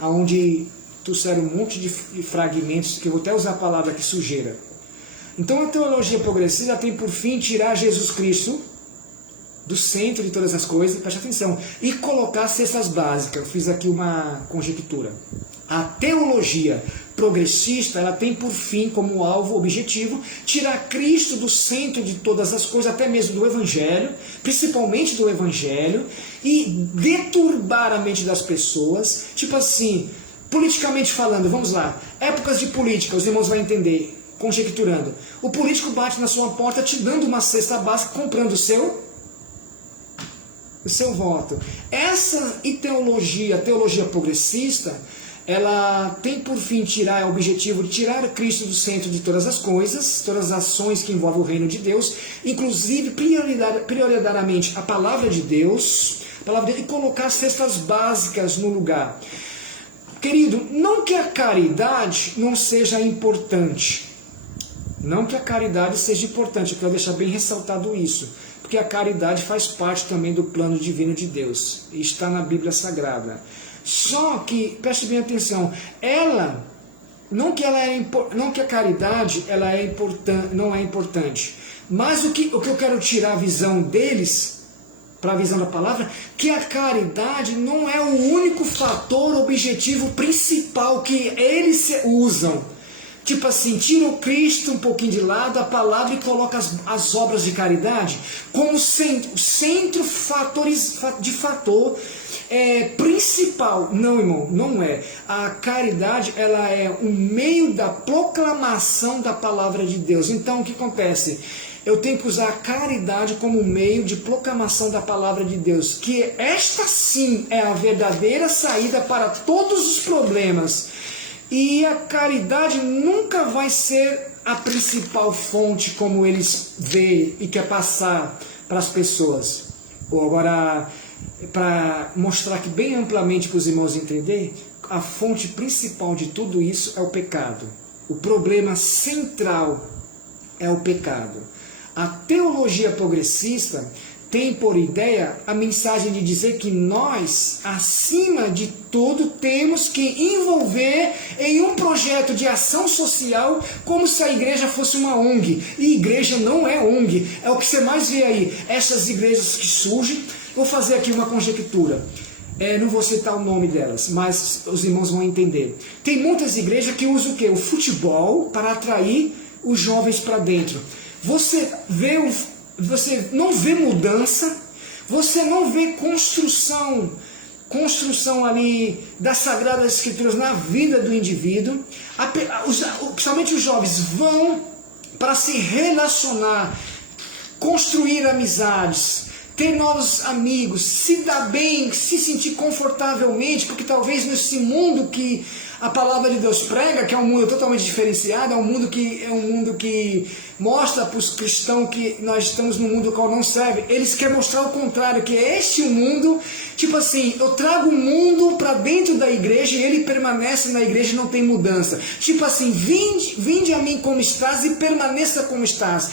onde trouxeram um monte de fragmentos, que eu vou até usar a palavra aqui, sujeira. Então a teologia progressista tem por fim tirar Jesus Cristo do centro de todas as coisas, preste atenção, e colocar cestas básicas. Eu fiz aqui uma conjectura. A teologia progressista, ela tem por fim, como alvo objetivo, tirar Cristo do centro de todas as coisas, até mesmo do Evangelho, principalmente do Evangelho, e deturbar a mente das pessoas, tipo assim, politicamente falando, vamos lá, épocas de política, os irmãos vão entender, conjecturando. O político bate na sua porta te dando uma cesta básica, comprando o seu voto. Essa teologia, a teologia progressista, ela tem por fim o objetivo de tirar Cristo do centro de todas as coisas, todas as ações que envolvem o reino de Deus, inclusive prioritariamente a palavra de Deus, e colocar cestas básicas no lugar. Querido, não que a caridade não seja importante, não que a caridade seja importante, eu quero deixar bem ressaltado isso, porque a caridade faz parte também do plano divino de Deus, e está na Bíblia Sagrada. Só que, preste bem atenção, não que a caridade não é importante, mas o que eu quero tirar a visão deles, para a visão da palavra, que a caridade não é o único fator objetivo principal que eles usam. Tipo assim, tira o Cristo um pouquinho de lado, a palavra, e coloca as obras de caridade como centro fator principal. Não, irmão, não é. A caridade, ela é um meio da proclamação da palavra de Deus. Então, o que acontece? Eu tenho que usar a caridade como um meio de proclamação da palavra de Deus, que esta sim é a verdadeira saída para todos os problemas. E a caridade nunca vai ser a principal fonte como eles veem e quer passar para as pessoas. Ou agora, para mostrar aqui bem amplamente para os irmãos entenderem, a fonte principal de tudo isso é o pecado. O problema central é o pecado. A teologia progressista tem por ideia a mensagem de dizer que nós, acima de tudo, temos que envolver em um projeto de ação social como se a igreja fosse uma ONG. E igreja não é ONG, é o que você mais vê aí, essas igrejas que surgem. Vou fazer aqui uma conjectura. Não vou citar o nome delas, mas os irmãos vão entender. Tem muitas igrejas que usam o quê? O futebol para atrair os jovens para dentro. Você não vê mudança, você não vê construção ali das Sagradas Escrituras na vida do indivíduo. Principalmente os jovens vão para se relacionar, construir amizades, ter novos amigos, se dar bem, se sentir confortavelmente, porque talvez nesse mundo que a palavra de Deus prega, que é um mundo totalmente diferenciado, é um mundo que mostra para os cristãos que nós estamos num mundo qual não serve, eles querem mostrar o contrário, que é este o mundo, tipo assim, eu trago o mundo para dentro da igreja e ele permanece na igreja e não tem mudança. Tipo assim, vinde a mim como estás e permaneça como estás.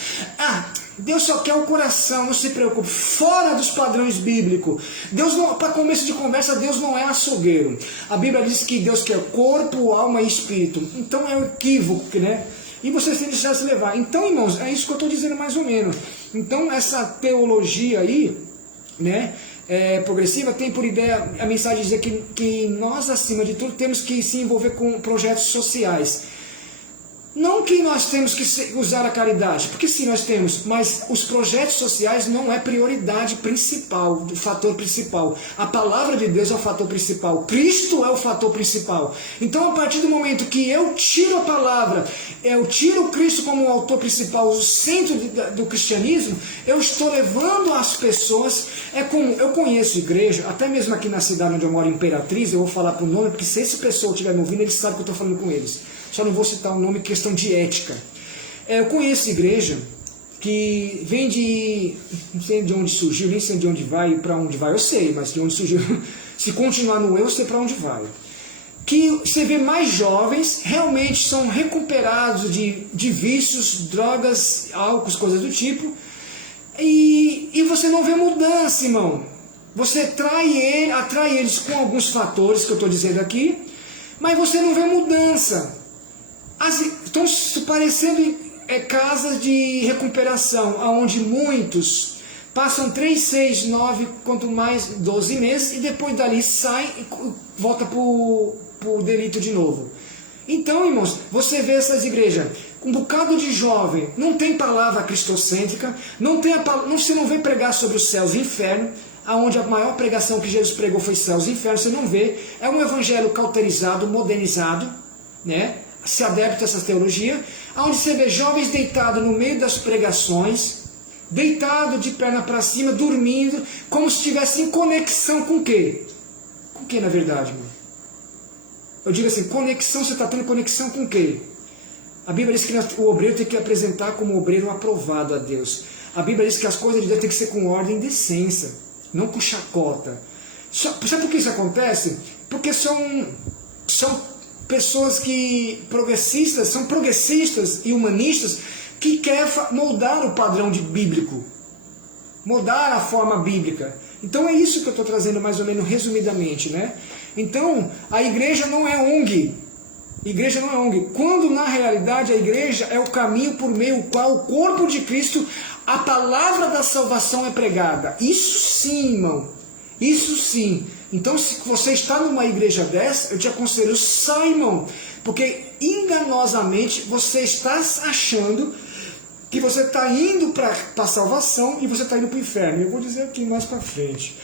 Deus só quer o coração, não se preocupe, fora dos padrões bíblicos. Deus não, para começo de conversa, Deus não é açougueiro. A Bíblia diz que Deus quer corpo, alma e espírito. Então é um equívoco, né? E vocês têm que deixar se levar. Então, irmãos, é isso que eu estou dizendo mais ou menos. Então, essa teologia aí, né, progressiva, tem por ideia a mensagem de dizer que nós, acima de tudo, temos que se envolver com projetos sociais. Não que nós temos que usar a caridade, porque sim, nós temos, mas os projetos sociais não é prioridade principal, o fator principal. A palavra de Deus é o fator principal, Cristo é o fator principal. Então, a partir do momento que eu tiro a palavra, eu tiro Cristo como o autor principal, o centro do cristianismo, eu estou levando as pessoas. É como eu conheço igreja, até mesmo aqui na cidade onde eu moro, Imperatriz, eu vou falar para o nome, porque se esse pessoal estiver me ouvindo, eles sabem que eu estou falando com eles. Só não vou citar o nome, questão de ética. Eu conheço igreja que vem de... não sei de onde surgiu, nem sei de onde vai e para onde vai. Eu sei, mas de onde surgiu... Se continuar no eu sei para onde vai. Que você vê mais jovens, realmente são recuperados de vícios, drogas, álcool, coisas do tipo. E você não vê mudança, irmão. Você atrai eles com alguns fatores que eu estou dizendo aqui, mas você não vê mudança. Estão parecendo casas de recuperação, onde muitos passam 3, 6, 9, quanto mais 12 meses, e depois dali saem e volta para o delito de novo. Então, irmãos, você vê essas igrejas, um bocado de jovem, não tem palavra cristocêntrica, você não vê pregar sobre os céus e inferno, onde a maior pregação que Jesus pregou foi céus e inferno, você não vê. É um evangelho cauterizado, modernizado, né? Se adepta a essa teologia, onde você vê jovens deitados no meio das pregações, deitado de perna para cima, dormindo, como se estivesse em conexão com o quê? Com o que, na verdade, irmão? Eu digo assim, conexão, você está tendo conexão com o quê? A Bíblia diz que o obreiro tem que apresentar como obreiro aprovado a Deus. A Bíblia diz que as coisas de Deus têm que ser com ordem e decência, não com chacota. Sabe por que isso acontece? Porque são pessoas são progressistas e humanistas que querem moldar o padrão bíblico, moldar a forma bíblica. Então é isso que eu estou trazendo mais ou menos resumidamente, né? Então a igreja não é ONG. Igreja não é ONG. Quando na realidade a igreja é o caminho por meio do qual o corpo de Cristo, a palavra da salvação é pregada. Isso sim, irmão. Isso sim. Então, se você está numa igreja dessa, eu te aconselho, sai, irmão. Porque enganosamente você está achando que você está indo para a salvação e você está indo para o inferno. Eu vou dizer aqui mais para frente.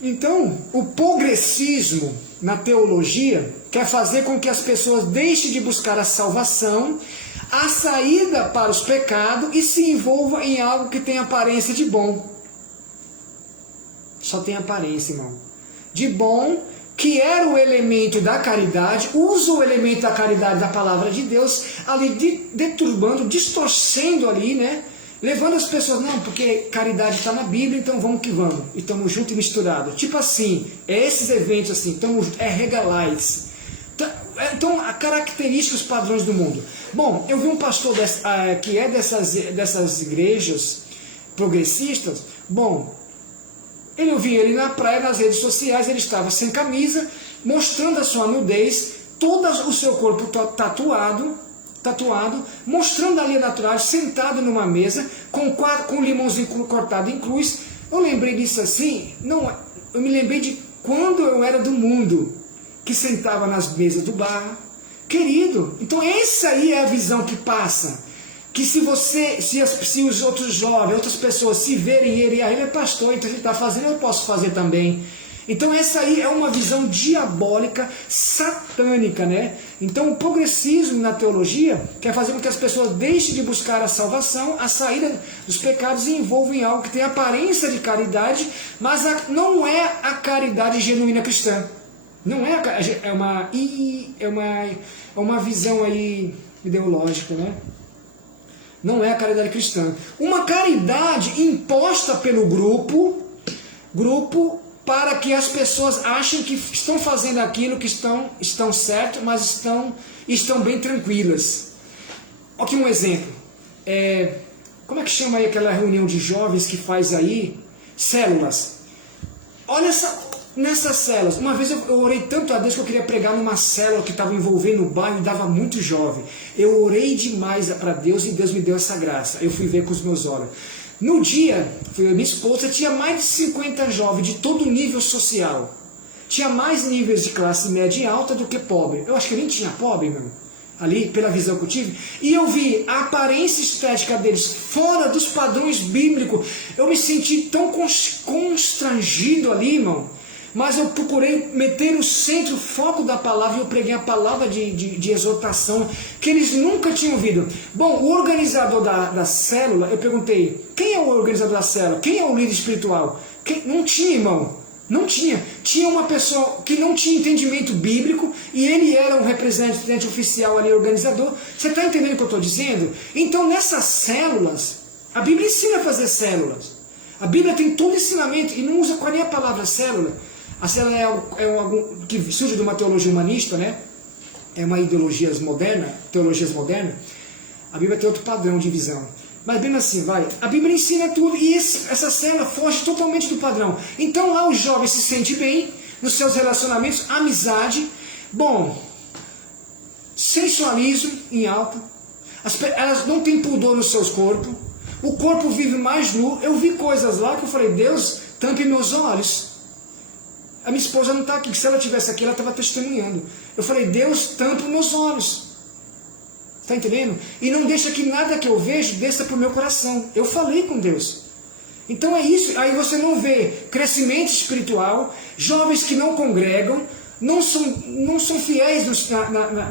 Então, o progressismo na teologia quer fazer com que as pessoas deixem de buscar a salvação, a saída para os pecados e se envolvam em algo que tem aparência de bom. Só tem aparência, irmão. De bom, que era o elemento da caridade, usa o elemento da caridade da palavra de Deus, ali deturbando, distorcendo ali, né? Levando as pessoas, não, porque caridade está na Bíblia, então vamos que vamos. E estamos juntos e misturados. Tipo assim, esses eventos assim, regalites. Então, a característica, os padrões do mundo. Bom, eu vi um pastor que é dessas igrejas progressistas. Bom, Eu vi ele na praia, nas redes sociais, ele estava sem camisa, mostrando a sua nudez, todo o seu corpo tatuado, mostrando ali a naturalidade, sentado numa mesa, com um limãozinho cortado em cruz. Eu lembrei disso assim, eu me lembrei de quando eu era do mundo, que sentava nas mesas do bar. Querido, então essa aí é a visão que passa. Que se os outros jovens, outras pessoas se verem ele é pastor, então ele está fazendo, eu posso fazer também. Então essa aí é uma visão diabólica, satânica, né? Então o progressismo na teologia quer fazer com que as pessoas deixem de buscar a salvação, a saída dos pecados e envolvam em algo que tem aparência de caridade, mas não é a caridade genuína cristã. Não é, é uma visão aí ideológica, né? Não é a caridade cristã. Uma caridade imposta pelo grupo para que as pessoas achem que estão fazendo aquilo, que estão certo, mas estão bem tranquilas. Aqui um exemplo. Como é que chama aí aquela reunião de jovens que faz aí? Células. Olha nessas células. Uma vez eu orei tanto a Deus que eu queria pregar numa célula que estava envolvendo o bairro e dava muito jovem. Eu orei demais para Deus e Deus me deu essa graça. Eu fui ver com os meus olhos. No dia, fui eu e minha esposa, tinha mais de 50 jovens de todo nível social. Tinha mais níveis de classe média e alta do que pobre. Eu acho que nem tinha pobre, meu. Ali, pela visão que eu tive. E eu vi a aparência estética deles fora dos padrões bíblicos. Eu me senti tão constrangido ali, irmão. Mas eu procurei meter no centro o foco da palavra e eu preguei a palavra de exortação que eles nunca tinham ouvido. Bom, o organizador da célula, eu perguntei, quem é o organizador da célula? Quem é o líder espiritual? Não tinha, irmão. Não tinha. Tinha uma pessoa que não tinha entendimento bíblico e ele era um representante oficial ali, organizador. Você está entendendo o que eu estou dizendo? Então nessas células, a Bíblia ensina a fazer células. A Bíblia tem todo ensinamento e não usa qual é a palavra célula. A célula é algo que surge de uma teologia humanista, né? É uma teologias modernas. A Bíblia tem outro padrão de visão. Mas bem assim, a Bíblia ensina tudo e essa célula foge totalmente do padrão. Então lá o jovem se sente bem nos seus relacionamentos, amizade, bom, sensualismo em alta. Elas não têm pudor nos seus corpos. O corpo vive mais nu. Eu vi coisas lá que eu falei, Deus, tampe meus olhos. A minha esposa não está aqui, que se ela estivesse aqui, ela estava testemunhando. Eu falei, Deus, tampa meus olhos. Está entendendo? E não deixa que nada que eu vejo desça para o meu coração. Eu falei com Deus. Então é isso. Aí você não vê crescimento espiritual, jovens que não congregam, não são fiéis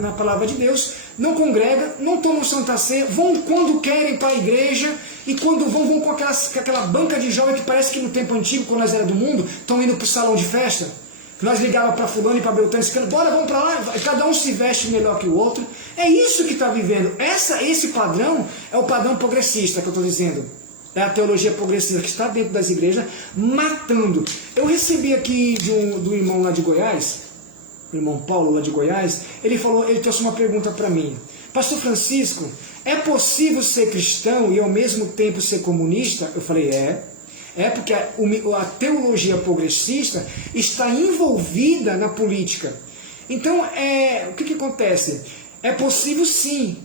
na palavra de Deus, não congregam, não tomam Santa Ceia, vão quando querem para a igreja, e quando vão com aquela banca de jovens que parece que no tempo antigo, quando nós era do mundo, estão indo para o salão de festa. Nós ligávamos para fulano e para Beltrano, bora, vamos para lá, cada um se veste melhor que o outro. É isso que está vivendo. Esse padrão é o padrão progressista que eu estou dizendo. É a teologia progressista que está dentro das igrejas, matando. Eu recebi aqui do irmão lá de Goiás, o irmão Paulo lá de Goiás, ele trouxe uma pergunta para mim. Pastor Francisco, é possível ser cristão e ao mesmo tempo ser comunista? Eu falei, é porque a teologia progressista está envolvida na política. Então, o que acontece? É possível sim,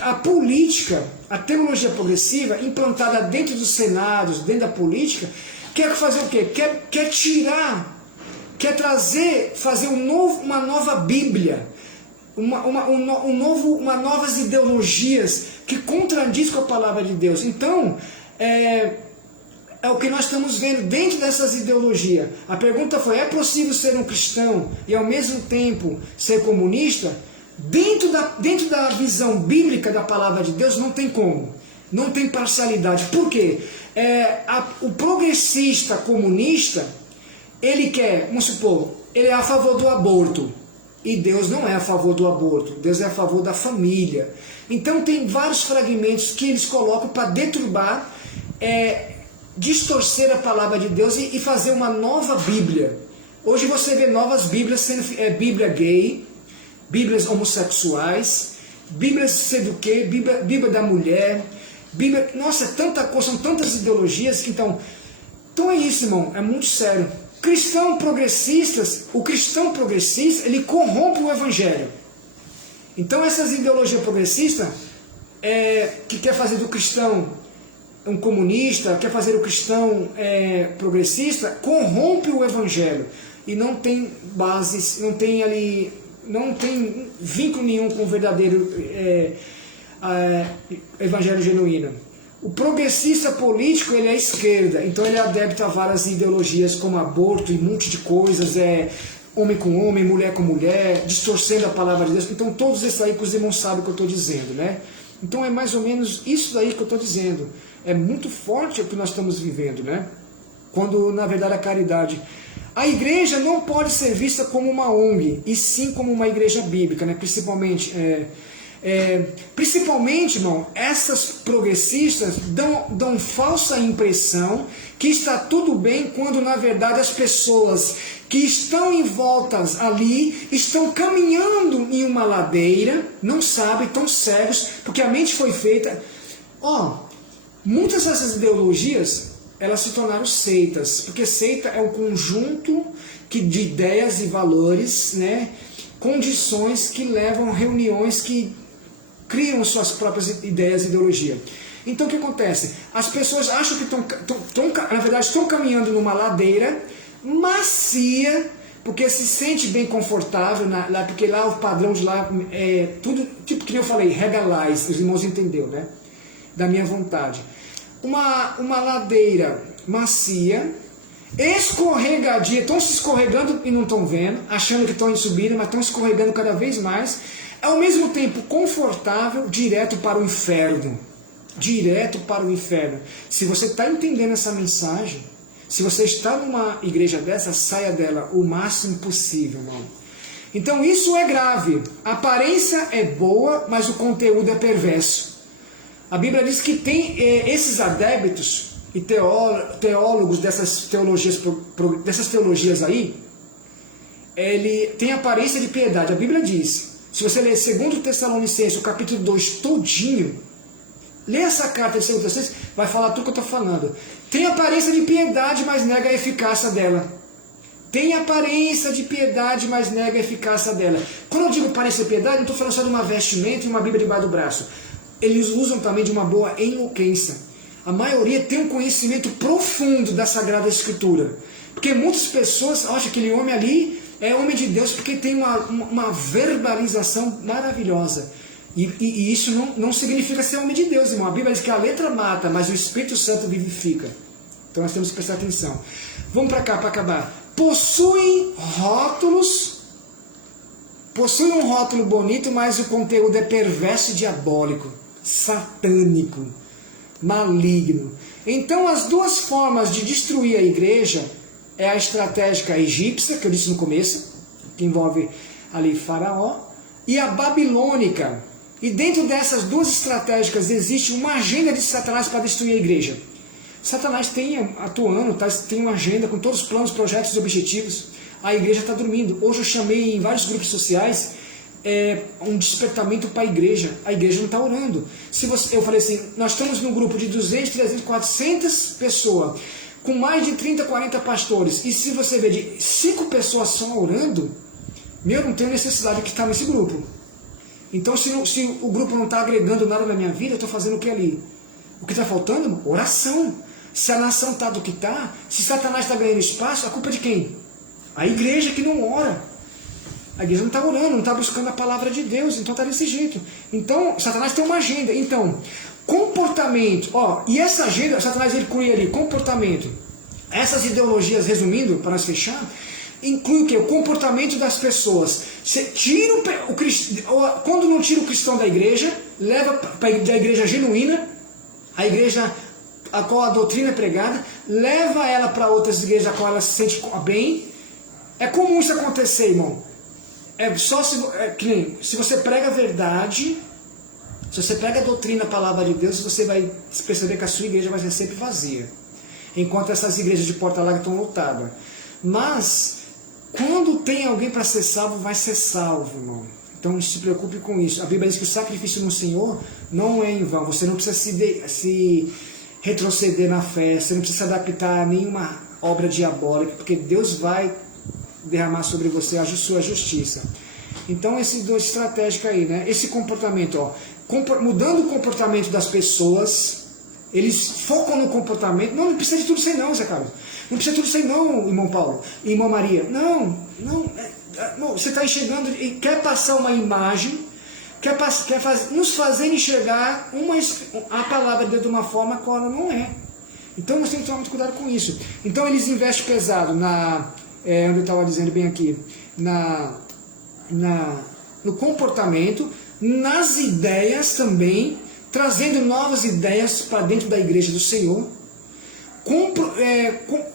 a política, a teologia progressiva, implantada dentro dos senados, dentro da política, quer fazer o quê? Quer tirar, quer fazer uma nova Bíblia, novas ideologias que contradiz com a palavra de Deus. Então, é o que nós estamos vendo dentro dessas ideologias. A pergunta foi, é possível ser um cristão e ao mesmo tempo ser comunista? Dentro da visão bíblica da palavra de Deus não tem como. Não tem parcialidade. Por quê? O progressista comunista, ele vamos supor, ele é a favor do aborto. E Deus não é a favor do aborto, Deus é a favor da família. Então tem vários fragmentos que eles colocam para deturbar, distorcer a palavra de Deus e fazer uma nova Bíblia. Hoje você vê novas Bíblias sendo Bíblia gay, Bíblias homossexuais, Bíblias sei do quê, Bíblia da mulher, Bíblia, nossa, é tanta coisa, são tantas ideologias que então Então é isso, irmão, é muito sério. O cristão progressista, ele corrompe o evangelho. Então essas ideologias progressistas, que quer fazer do cristão um comunista, quer fazer o cristão progressista, corrompe o evangelho. E não tem bases, não tem vínculo nenhum com o verdadeiro evangelho genuíno. O progressista político, ele é esquerda, então ele é adepto a várias ideologias como aborto e um monte de coisas, homem com homem, mulher com mulher, distorcendo a palavra de Deus. Então todos esses aí que os irmãos sabem o que eu estou dizendo, né? Então é mais ou menos isso daí que eu estou dizendo. É muito forte o que nós estamos vivendo, né? Quando na verdade a caridade... A igreja não pode ser vista como uma ONG, e sim como uma igreja bíblica, né? Principalmente, irmão, essas progressistas dão falsa impressão que está tudo bem, quando na verdade as pessoas que estão em voltas ali estão caminhando em uma ladeira, não sabem, estão cegos, porque a mente foi feita... muitas dessas ideologias, elas se tornaram seitas, porque seita é um conjunto de ideias e valores, né? Condições que levam a reuniões que criam suas próprias ideias e ideologia. Então o que acontece? As pessoas acham que na verdade estão caminhando numa ladeira macia, porque se sente bem confortável, porque lá o padrão de lá é tudo, tipo que eu falei, regalize, os irmãos entenderam, né? Da minha vontade. Uma ladeira macia, escorregadia, estão se escorregando e não estão vendo, achando que estão em subida, mas estão escorregando cada vez mais, ao mesmo tempo confortável, direto para o inferno. Direto para o inferno. Se você está entendendo essa mensagem, se você está numa igreja dessa, saia dela o máximo possível, irmão. Então isso é grave. A aparência é boa, mas o conteúdo é perverso. A Bíblia diz que tem esses adeptos e teólogos dessas teologias aí, ele tem aparência de piedade. A Bíblia diz, se você ler 2 Tessalonicenses, o capítulo 2 todinho, lê essa carta de 2 Tessalonicenses, vai falar tudo que eu estou falando. Tem aparência de piedade, mas nega a eficácia dela. Tem aparência de piedade, mas nega a eficácia dela. Quando eu digo aparência de piedade, não estou falando só de uma vestimenta e uma Bíblia debaixo do braço. Eles usam também de uma boa eloquência. A maioria tem um conhecimento profundo da Sagrada Escritura. Porque muitas pessoas acham que aquele homem ali é homem de Deus porque tem uma verbalização maravilhosa. E isso não significa ser homem de Deus, irmão. A Bíblia diz que a letra mata, mas o Espírito Santo vivifica. Então nós temos que prestar atenção. Vamos para cá, para acabar. Possuem um rótulo bonito, mas o conteúdo é perverso e diabólico, satânico, maligno. Então as duas formas de destruir a igreja é a estratégica egípcia, que eu disse no começo, que envolve ali Faraó, e a babilônica. E dentro dessas duas estratégicas existe uma agenda de Satanás para destruir a igreja. Satanás tem uma agenda com todos os planos, projetos e objetivos. A igreja está dormindo. Hoje eu chamei em vários grupos sociais um despertamento para a igreja. A igreja não está orando. Eu falei assim, nós estamos num grupo de 200, 300, 400 pessoas, com mais de 30, 40 pastores. E se você vê de 5 pessoas só orando, eu não tenho necessidade de estar nesse grupo. Então se o grupo não está agregando nada na minha vida, eu estou fazendo o que ali? O que está faltando? Oração. Se a nação está do que está, se Satanás está ganhando espaço, a culpa é de quem? A igreja que não ora. A igreja não está orando, não está buscando a palavra de Deus, então está desse jeito. Então, Satanás tem uma agenda. Então, comportamento, e essa agenda, Satanás ele inclui ali comportamento. Essas ideologias, resumindo, para nós fechar, inclui o quê? O comportamento das pessoas. Você tira quando não tira o cristão da igreja, leva para a igreja genuína, a igreja a qual a doutrina é pregada, leva ela para outras igrejas a qual ela se sente bem. É comum isso acontecer, irmão. Se você prega a verdade, se você prega a doutrina, a palavra de Deus, você vai perceber que a sua igreja vai ser sempre vazia. Enquanto essas igrejas de Porto Alegre estão lotadas. Mas, quando tem alguém para ser salvo, vai ser salvo, irmão. Então não se preocupe com isso. A Bíblia diz que o sacrifício no Senhor não é em vão. Você não precisa retroceder na fé, você não precisa se adaptar a nenhuma obra diabólica, porque Deus vai derramar sobre você a sua justiça. Então, esses dois estratégicos aí, né? Esse comportamento, ó, mudando o comportamento das pessoas, eles focam no comportamento. Não precisa de tudo isso aí não, Zé Carlos. Não precisa de tudo isso aí não, irmão Paulo, irmã Maria. Não, você está enxergando e quer passar uma imagem, nos fazer enxergar a palavra de Deus de uma forma que ela não é. Então nós temos que tomar muito cuidado com isso. Então eles investem pesado onde eu estava dizendo bem aqui, no comportamento, nas ideias também, trazendo novas ideias para dentro da igreja do Senhor,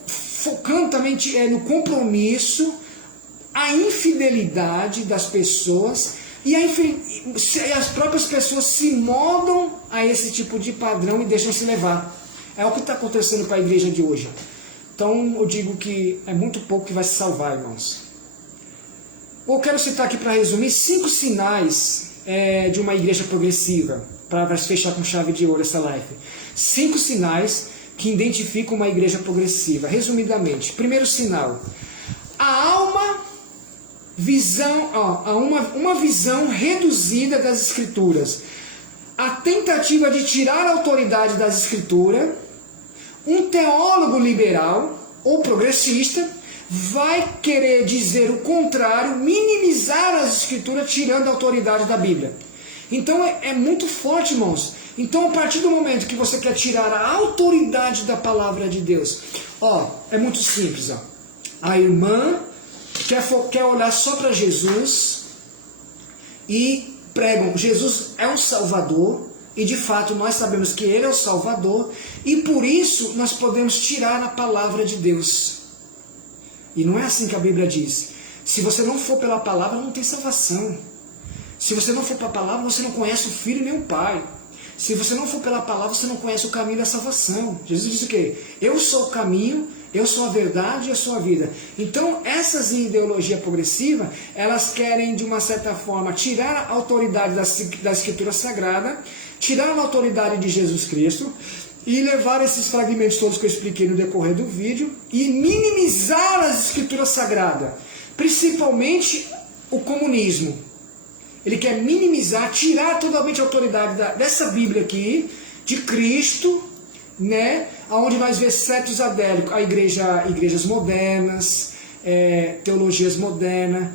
focando também no compromisso, a infidelidade das pessoas, e as próprias pessoas se moldam a esse tipo de padrão e deixam se levar. É o que está acontecendo com a igreja de hoje. Então eu digo que é muito pouco que vai se salvar, irmãos. Eu quero citar aqui para resumir 5 sinais de uma igreja progressiva, para fechar com chave de ouro essa live. 5 sinais que identificam uma igreja progressiva. Resumidamente, primeiro sinal: uma visão reduzida das Escrituras. A tentativa de tirar a autoridade das Escrituras. Um teólogo liberal ou progressista vai querer dizer o contrário, minimizar as Escrituras, tirando a autoridade da Bíblia. Então é muito forte, irmãos. Então, a partir do momento que você quer tirar a autoridade da palavra de Deus, é muito simples. A irmã quer olhar só para Jesus e pregam: Jesus é um Salvador, e de fato nós sabemos que Ele é o Salvador, e por isso nós podemos tirar a palavra de Deus. E não é assim que a Bíblia diz. Se você não for pela palavra, não tem salvação. Se você não for pela palavra, você não conhece o Filho nem o Pai. Se você não for pela palavra, você não conhece o caminho da salvação. Jesus disse o quê? Eu sou o caminho, eu sou a verdade e eu sou a vida. Então, essas ideologias progressivas, elas querem, de uma certa forma, tirar a autoridade da Escritura Sagrada, tirar a autoridade de Jesus Cristo e levar esses fragmentos todos que eu expliquei no decorrer do vídeo e minimizar as Escrituras Sagradas, principalmente o comunismo. Ele quer minimizar, tirar totalmente a autoridade dessa Bíblia aqui, de Cristo, né? Onde nós vemos certos adélicos, igrejas modernas, teologias modernas,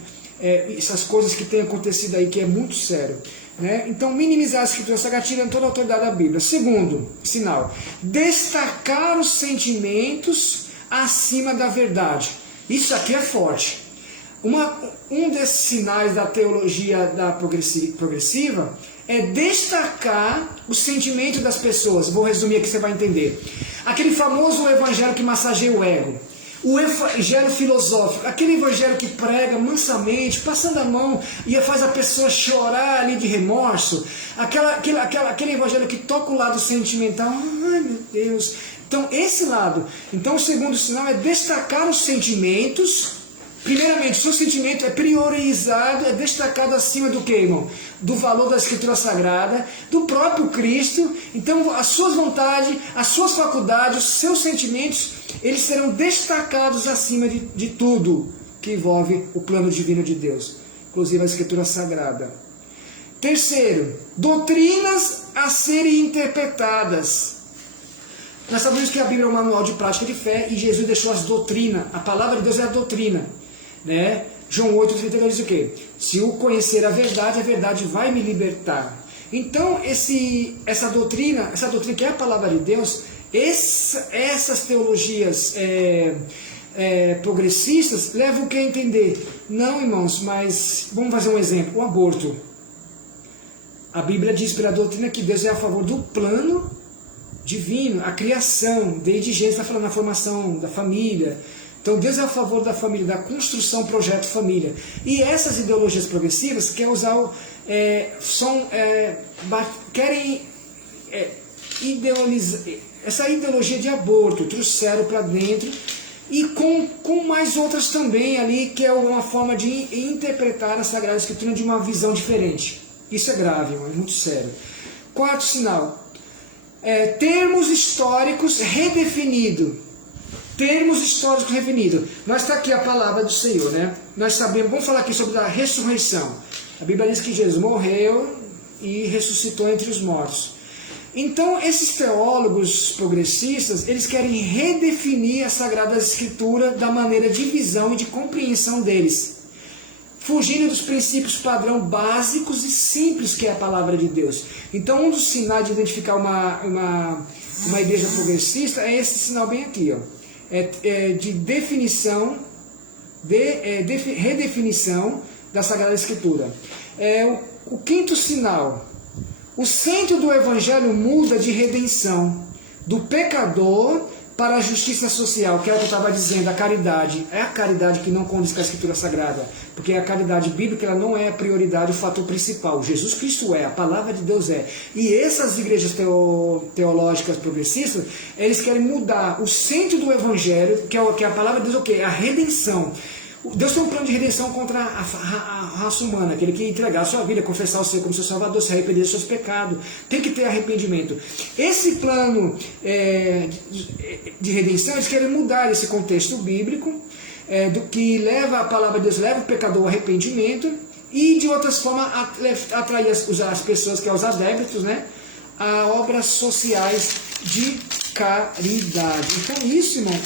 essas coisas que têm acontecido aí, que é muito sério. Né? Então, minimizar a Escritura Sagrada, tirando toda a autoridade da Bíblia. Segundo sinal: destacar os sentimentos acima da verdade. Isso aqui é forte. Um desses sinais da teologia progressiva é destacar o sentimento das pessoas. Vou resumir aqui, você vai entender. Aquele famoso evangelho que massageia o ego. O evangelho filosófico, aquele evangelho que prega mansamente, passando a mão e faz a pessoa chorar ali de remorso. Aquele evangelho que toca o lado sentimental. Ai, meu Deus. Então, esse lado. Então, o segundo sinal é destacar os sentimentos. Primeiramente, o seu sentimento é priorizado, é destacado acima do que, irmão? Do valor da Escritura Sagrada, do próprio Cristo. Então, as suas vontades, as suas faculdades, os seus sentimentos, eles serão destacados acima de tudo que envolve o plano divino de Deus, inclusive a Escritura Sagrada. Terceiro, doutrinas a serem interpretadas. Nós sabemos que a Bíblia é um manual de prática de fé e Jesus deixou as doutrinas. A palavra de Deus é a doutrina. Né? João 8,32 diz o quê? Se eu conhecer a verdade vai me libertar. Então, essa doutrina que é a palavra de Deus, essas teologias progressistas levam o que a entender? Não, irmãos, mas vamos fazer um exemplo. O aborto. A Bíblia diz pela doutrina que Deus é a favor do plano divino, a criação, desde Gênesis está falando na formação da família. Então Deus é a favor da família, da construção, projeto, família. E essas ideologias progressivas querem usar, querem idealizar essa ideologia de aborto, trouxeram para dentro, e com mais outras também ali, que é uma forma de interpretar a Sagrada Escritura de uma visão diferente. Isso é grave, é muito sério. Quarto sinal: termos históricos redefinidos. Termos históricos redefinidos. Mas está aqui a palavra do Senhor, né? Nós sabemos, vamos falar aqui sobre a ressurreição. A Bíblia diz que Jesus morreu e ressuscitou entre os mortos. Então, esses teólogos progressistas, eles querem redefinir a Sagrada Escritura da maneira de visão e de compreensão deles, fugindo dos princípios padrão básicos e simples que é a Palavra de Deus. Então, um dos sinais de identificar uma igreja progressista é esse sinal bem aqui, ó. De definição, redefinição da Sagrada Escritura. O quinto sinal: o centro do Evangelho muda de redenção, do pecador para a justiça social, que é o que eu estava dizendo, a caridade. É a caridade que não condiz com a Escritura Sagrada, porque a caridade bíblica ela não é a prioridade, o fator principal. Jesus Cristo é, a palavra de Deus é. E essas igrejas teológicas progressistas, eles querem mudar o centro do Evangelho, que é a palavra de Deus, o quê? A redenção. Deus tem um plano de redenção contra a raça humana, aquele que entregar a sua vida, confessar o Senhor como seu Salvador, se arrepender dos seus pecados. Tem que ter arrependimento. Esse plano de redenção, eles querem mudar esse contexto bíblico, do que leva a palavra de Deus, leva o pecador ao arrependimento, e de outras formas atrair as pessoas, que é os adeptos, né, a obras sociais de caridade. Então isso, irmão,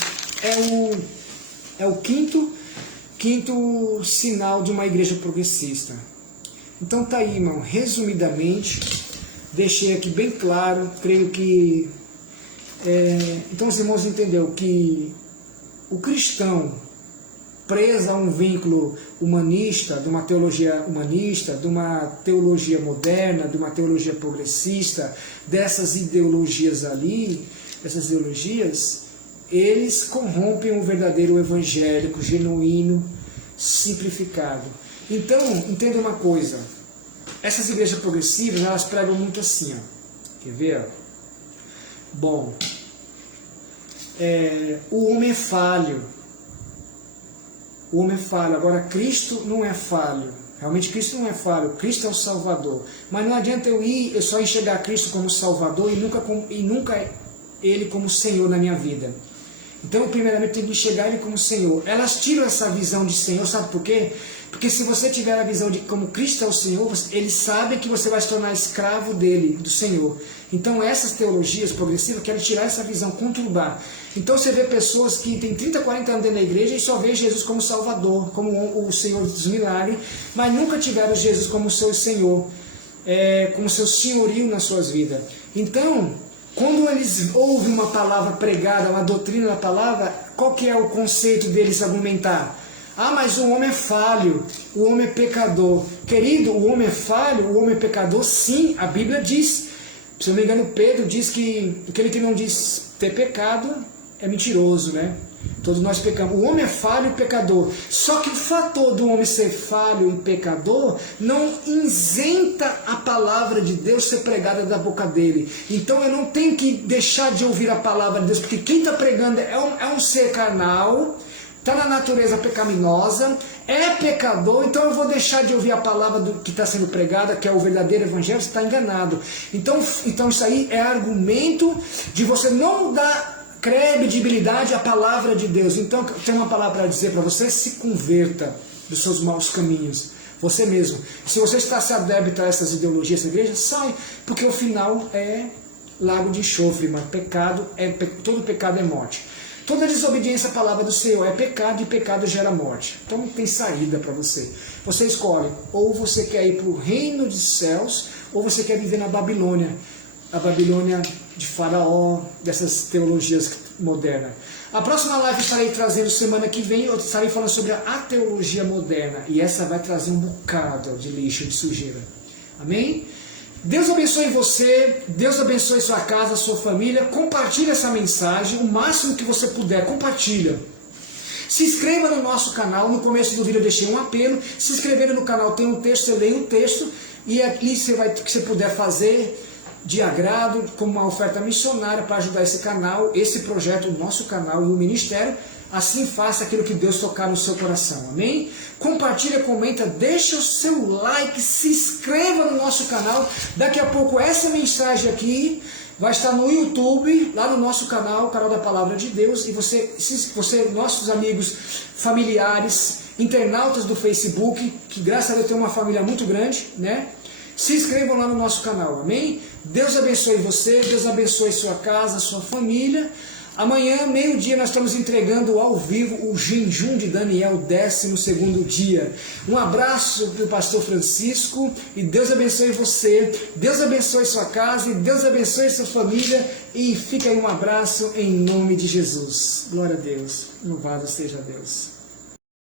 é o quinto sinal de uma igreja progressista. Então tá aí, irmão, resumidamente, deixei aqui bem claro, creio que então os irmãos entenderam que o cristão preso a um vínculo humanista, de uma teologia humanista, de uma teologia moderna, de uma teologia progressista, dessas ideologias ali, essas ideologias, eles corrompem o verdadeiro evangélico, genuíno, simplificado. Então, entenda uma coisa, essas igrejas progressivas, elas pregam muito assim, ó. Quer ver? Bom, o homem é falho. O homem é falho. Agora, Cristo não é falho. Realmente, Cristo não é falho. Cristo é o Salvador. Mas não adianta eu só enxergar Cristo como Salvador e nunca Ele como Senhor na minha vida. Então, primeiramente, eu tenho que enxergar Ele como Senhor. Elas tiram essa visão de Senhor, sabe por quê? Porque se você tiver a visão de como Cristo é o Senhor, eles sabem que você vai se tornar escravo dele, do Senhor. Então, essas teologias progressivas querem tirar essa visão, conturbar. Então, você vê pessoas que têm 30, 40 anos dentro da igreja e só vê Jesus como Salvador, como o Senhor dos milagres, mas nunca tiveram Jesus como seu Senhor, como seu senhorio nas suas vidas. Então, quando eles ouvem uma palavra pregada, uma doutrina da palavra, qual que é o conceito deles argumentar? Ah, mas o homem é falho, o homem é pecador. Querido, o homem é falho, o homem é pecador, sim, a Bíblia diz. Se não me engano, Pedro diz que aquele que não diz ter pecado é mentiroso, né? Todos nós pecamos. O homem é falho e pecador. Só que o fator do homem ser falho e pecador não isenta a palavra de Deus ser pregada da boca dele. Então eu não tenho que deixar de ouvir a palavra de Deus, porque quem está pregando é um ser carnal, está na natureza pecaminosa, é pecador, então eu vou deixar de ouvir a palavra que está sendo pregada, que é o verdadeiro evangelho, você está enganado. Então isso aí é argumento de você não dar credibilidade à palavra de Deus. Então tem uma palavra para dizer para você: se converta dos seus maus caminhos. Você mesmo. Se você está se adepto a essas ideologias da igreja, sai, porque o final é lago de enxofre, mas todo pecado é morte. Toda desobediência à palavra do Senhor é pecado, e pecado gera morte. Então não tem saída para você. Você escolhe, ou você quer ir para o reino dos céus, ou você quer viver na Babilônia. A Babilônia de Faraó, dessas teologias modernas. A próxima live eu estarei trazendo semana que vem, eu estarei falando sobre a teologia moderna. E essa vai trazer um bocado de lixo, de sujeira. Amém? Deus abençoe você, Deus abençoe sua casa, sua família. Compartilhe essa mensagem, o máximo que você puder, compartilha. Se inscreva no nosso canal, no começo do vídeo eu deixei um apelo. Se inscrevendo no canal tem um texto, você lê o texto, e ali o que você puder fazer de agrado, como uma oferta missionária para ajudar esse canal, esse projeto, o nosso canal e o ministério. Assim faça aquilo que Deus tocar no seu coração, amém? Compartilha, comenta, deixa o seu like, se inscreva no nosso canal. Daqui a pouco essa mensagem aqui vai estar no YouTube, lá no nosso canal, o canal da Palavra de Deus, e você, nossos amigos, familiares, internautas do Facebook, que graças a Deus tem uma família muito grande, né? Se inscrevam lá no nosso canal, amém? Deus abençoe você, Deus abençoe sua casa, sua família. Amanhã, meio-dia, nós estamos entregando ao vivo o jejum de Daniel, 12º dia. Um abraço para o pastor Francisco e Deus abençoe você, Deus abençoe sua casa e Deus abençoe sua família. E fica aí um abraço em nome de Jesus. Glória a Deus. Louvado seja Deus.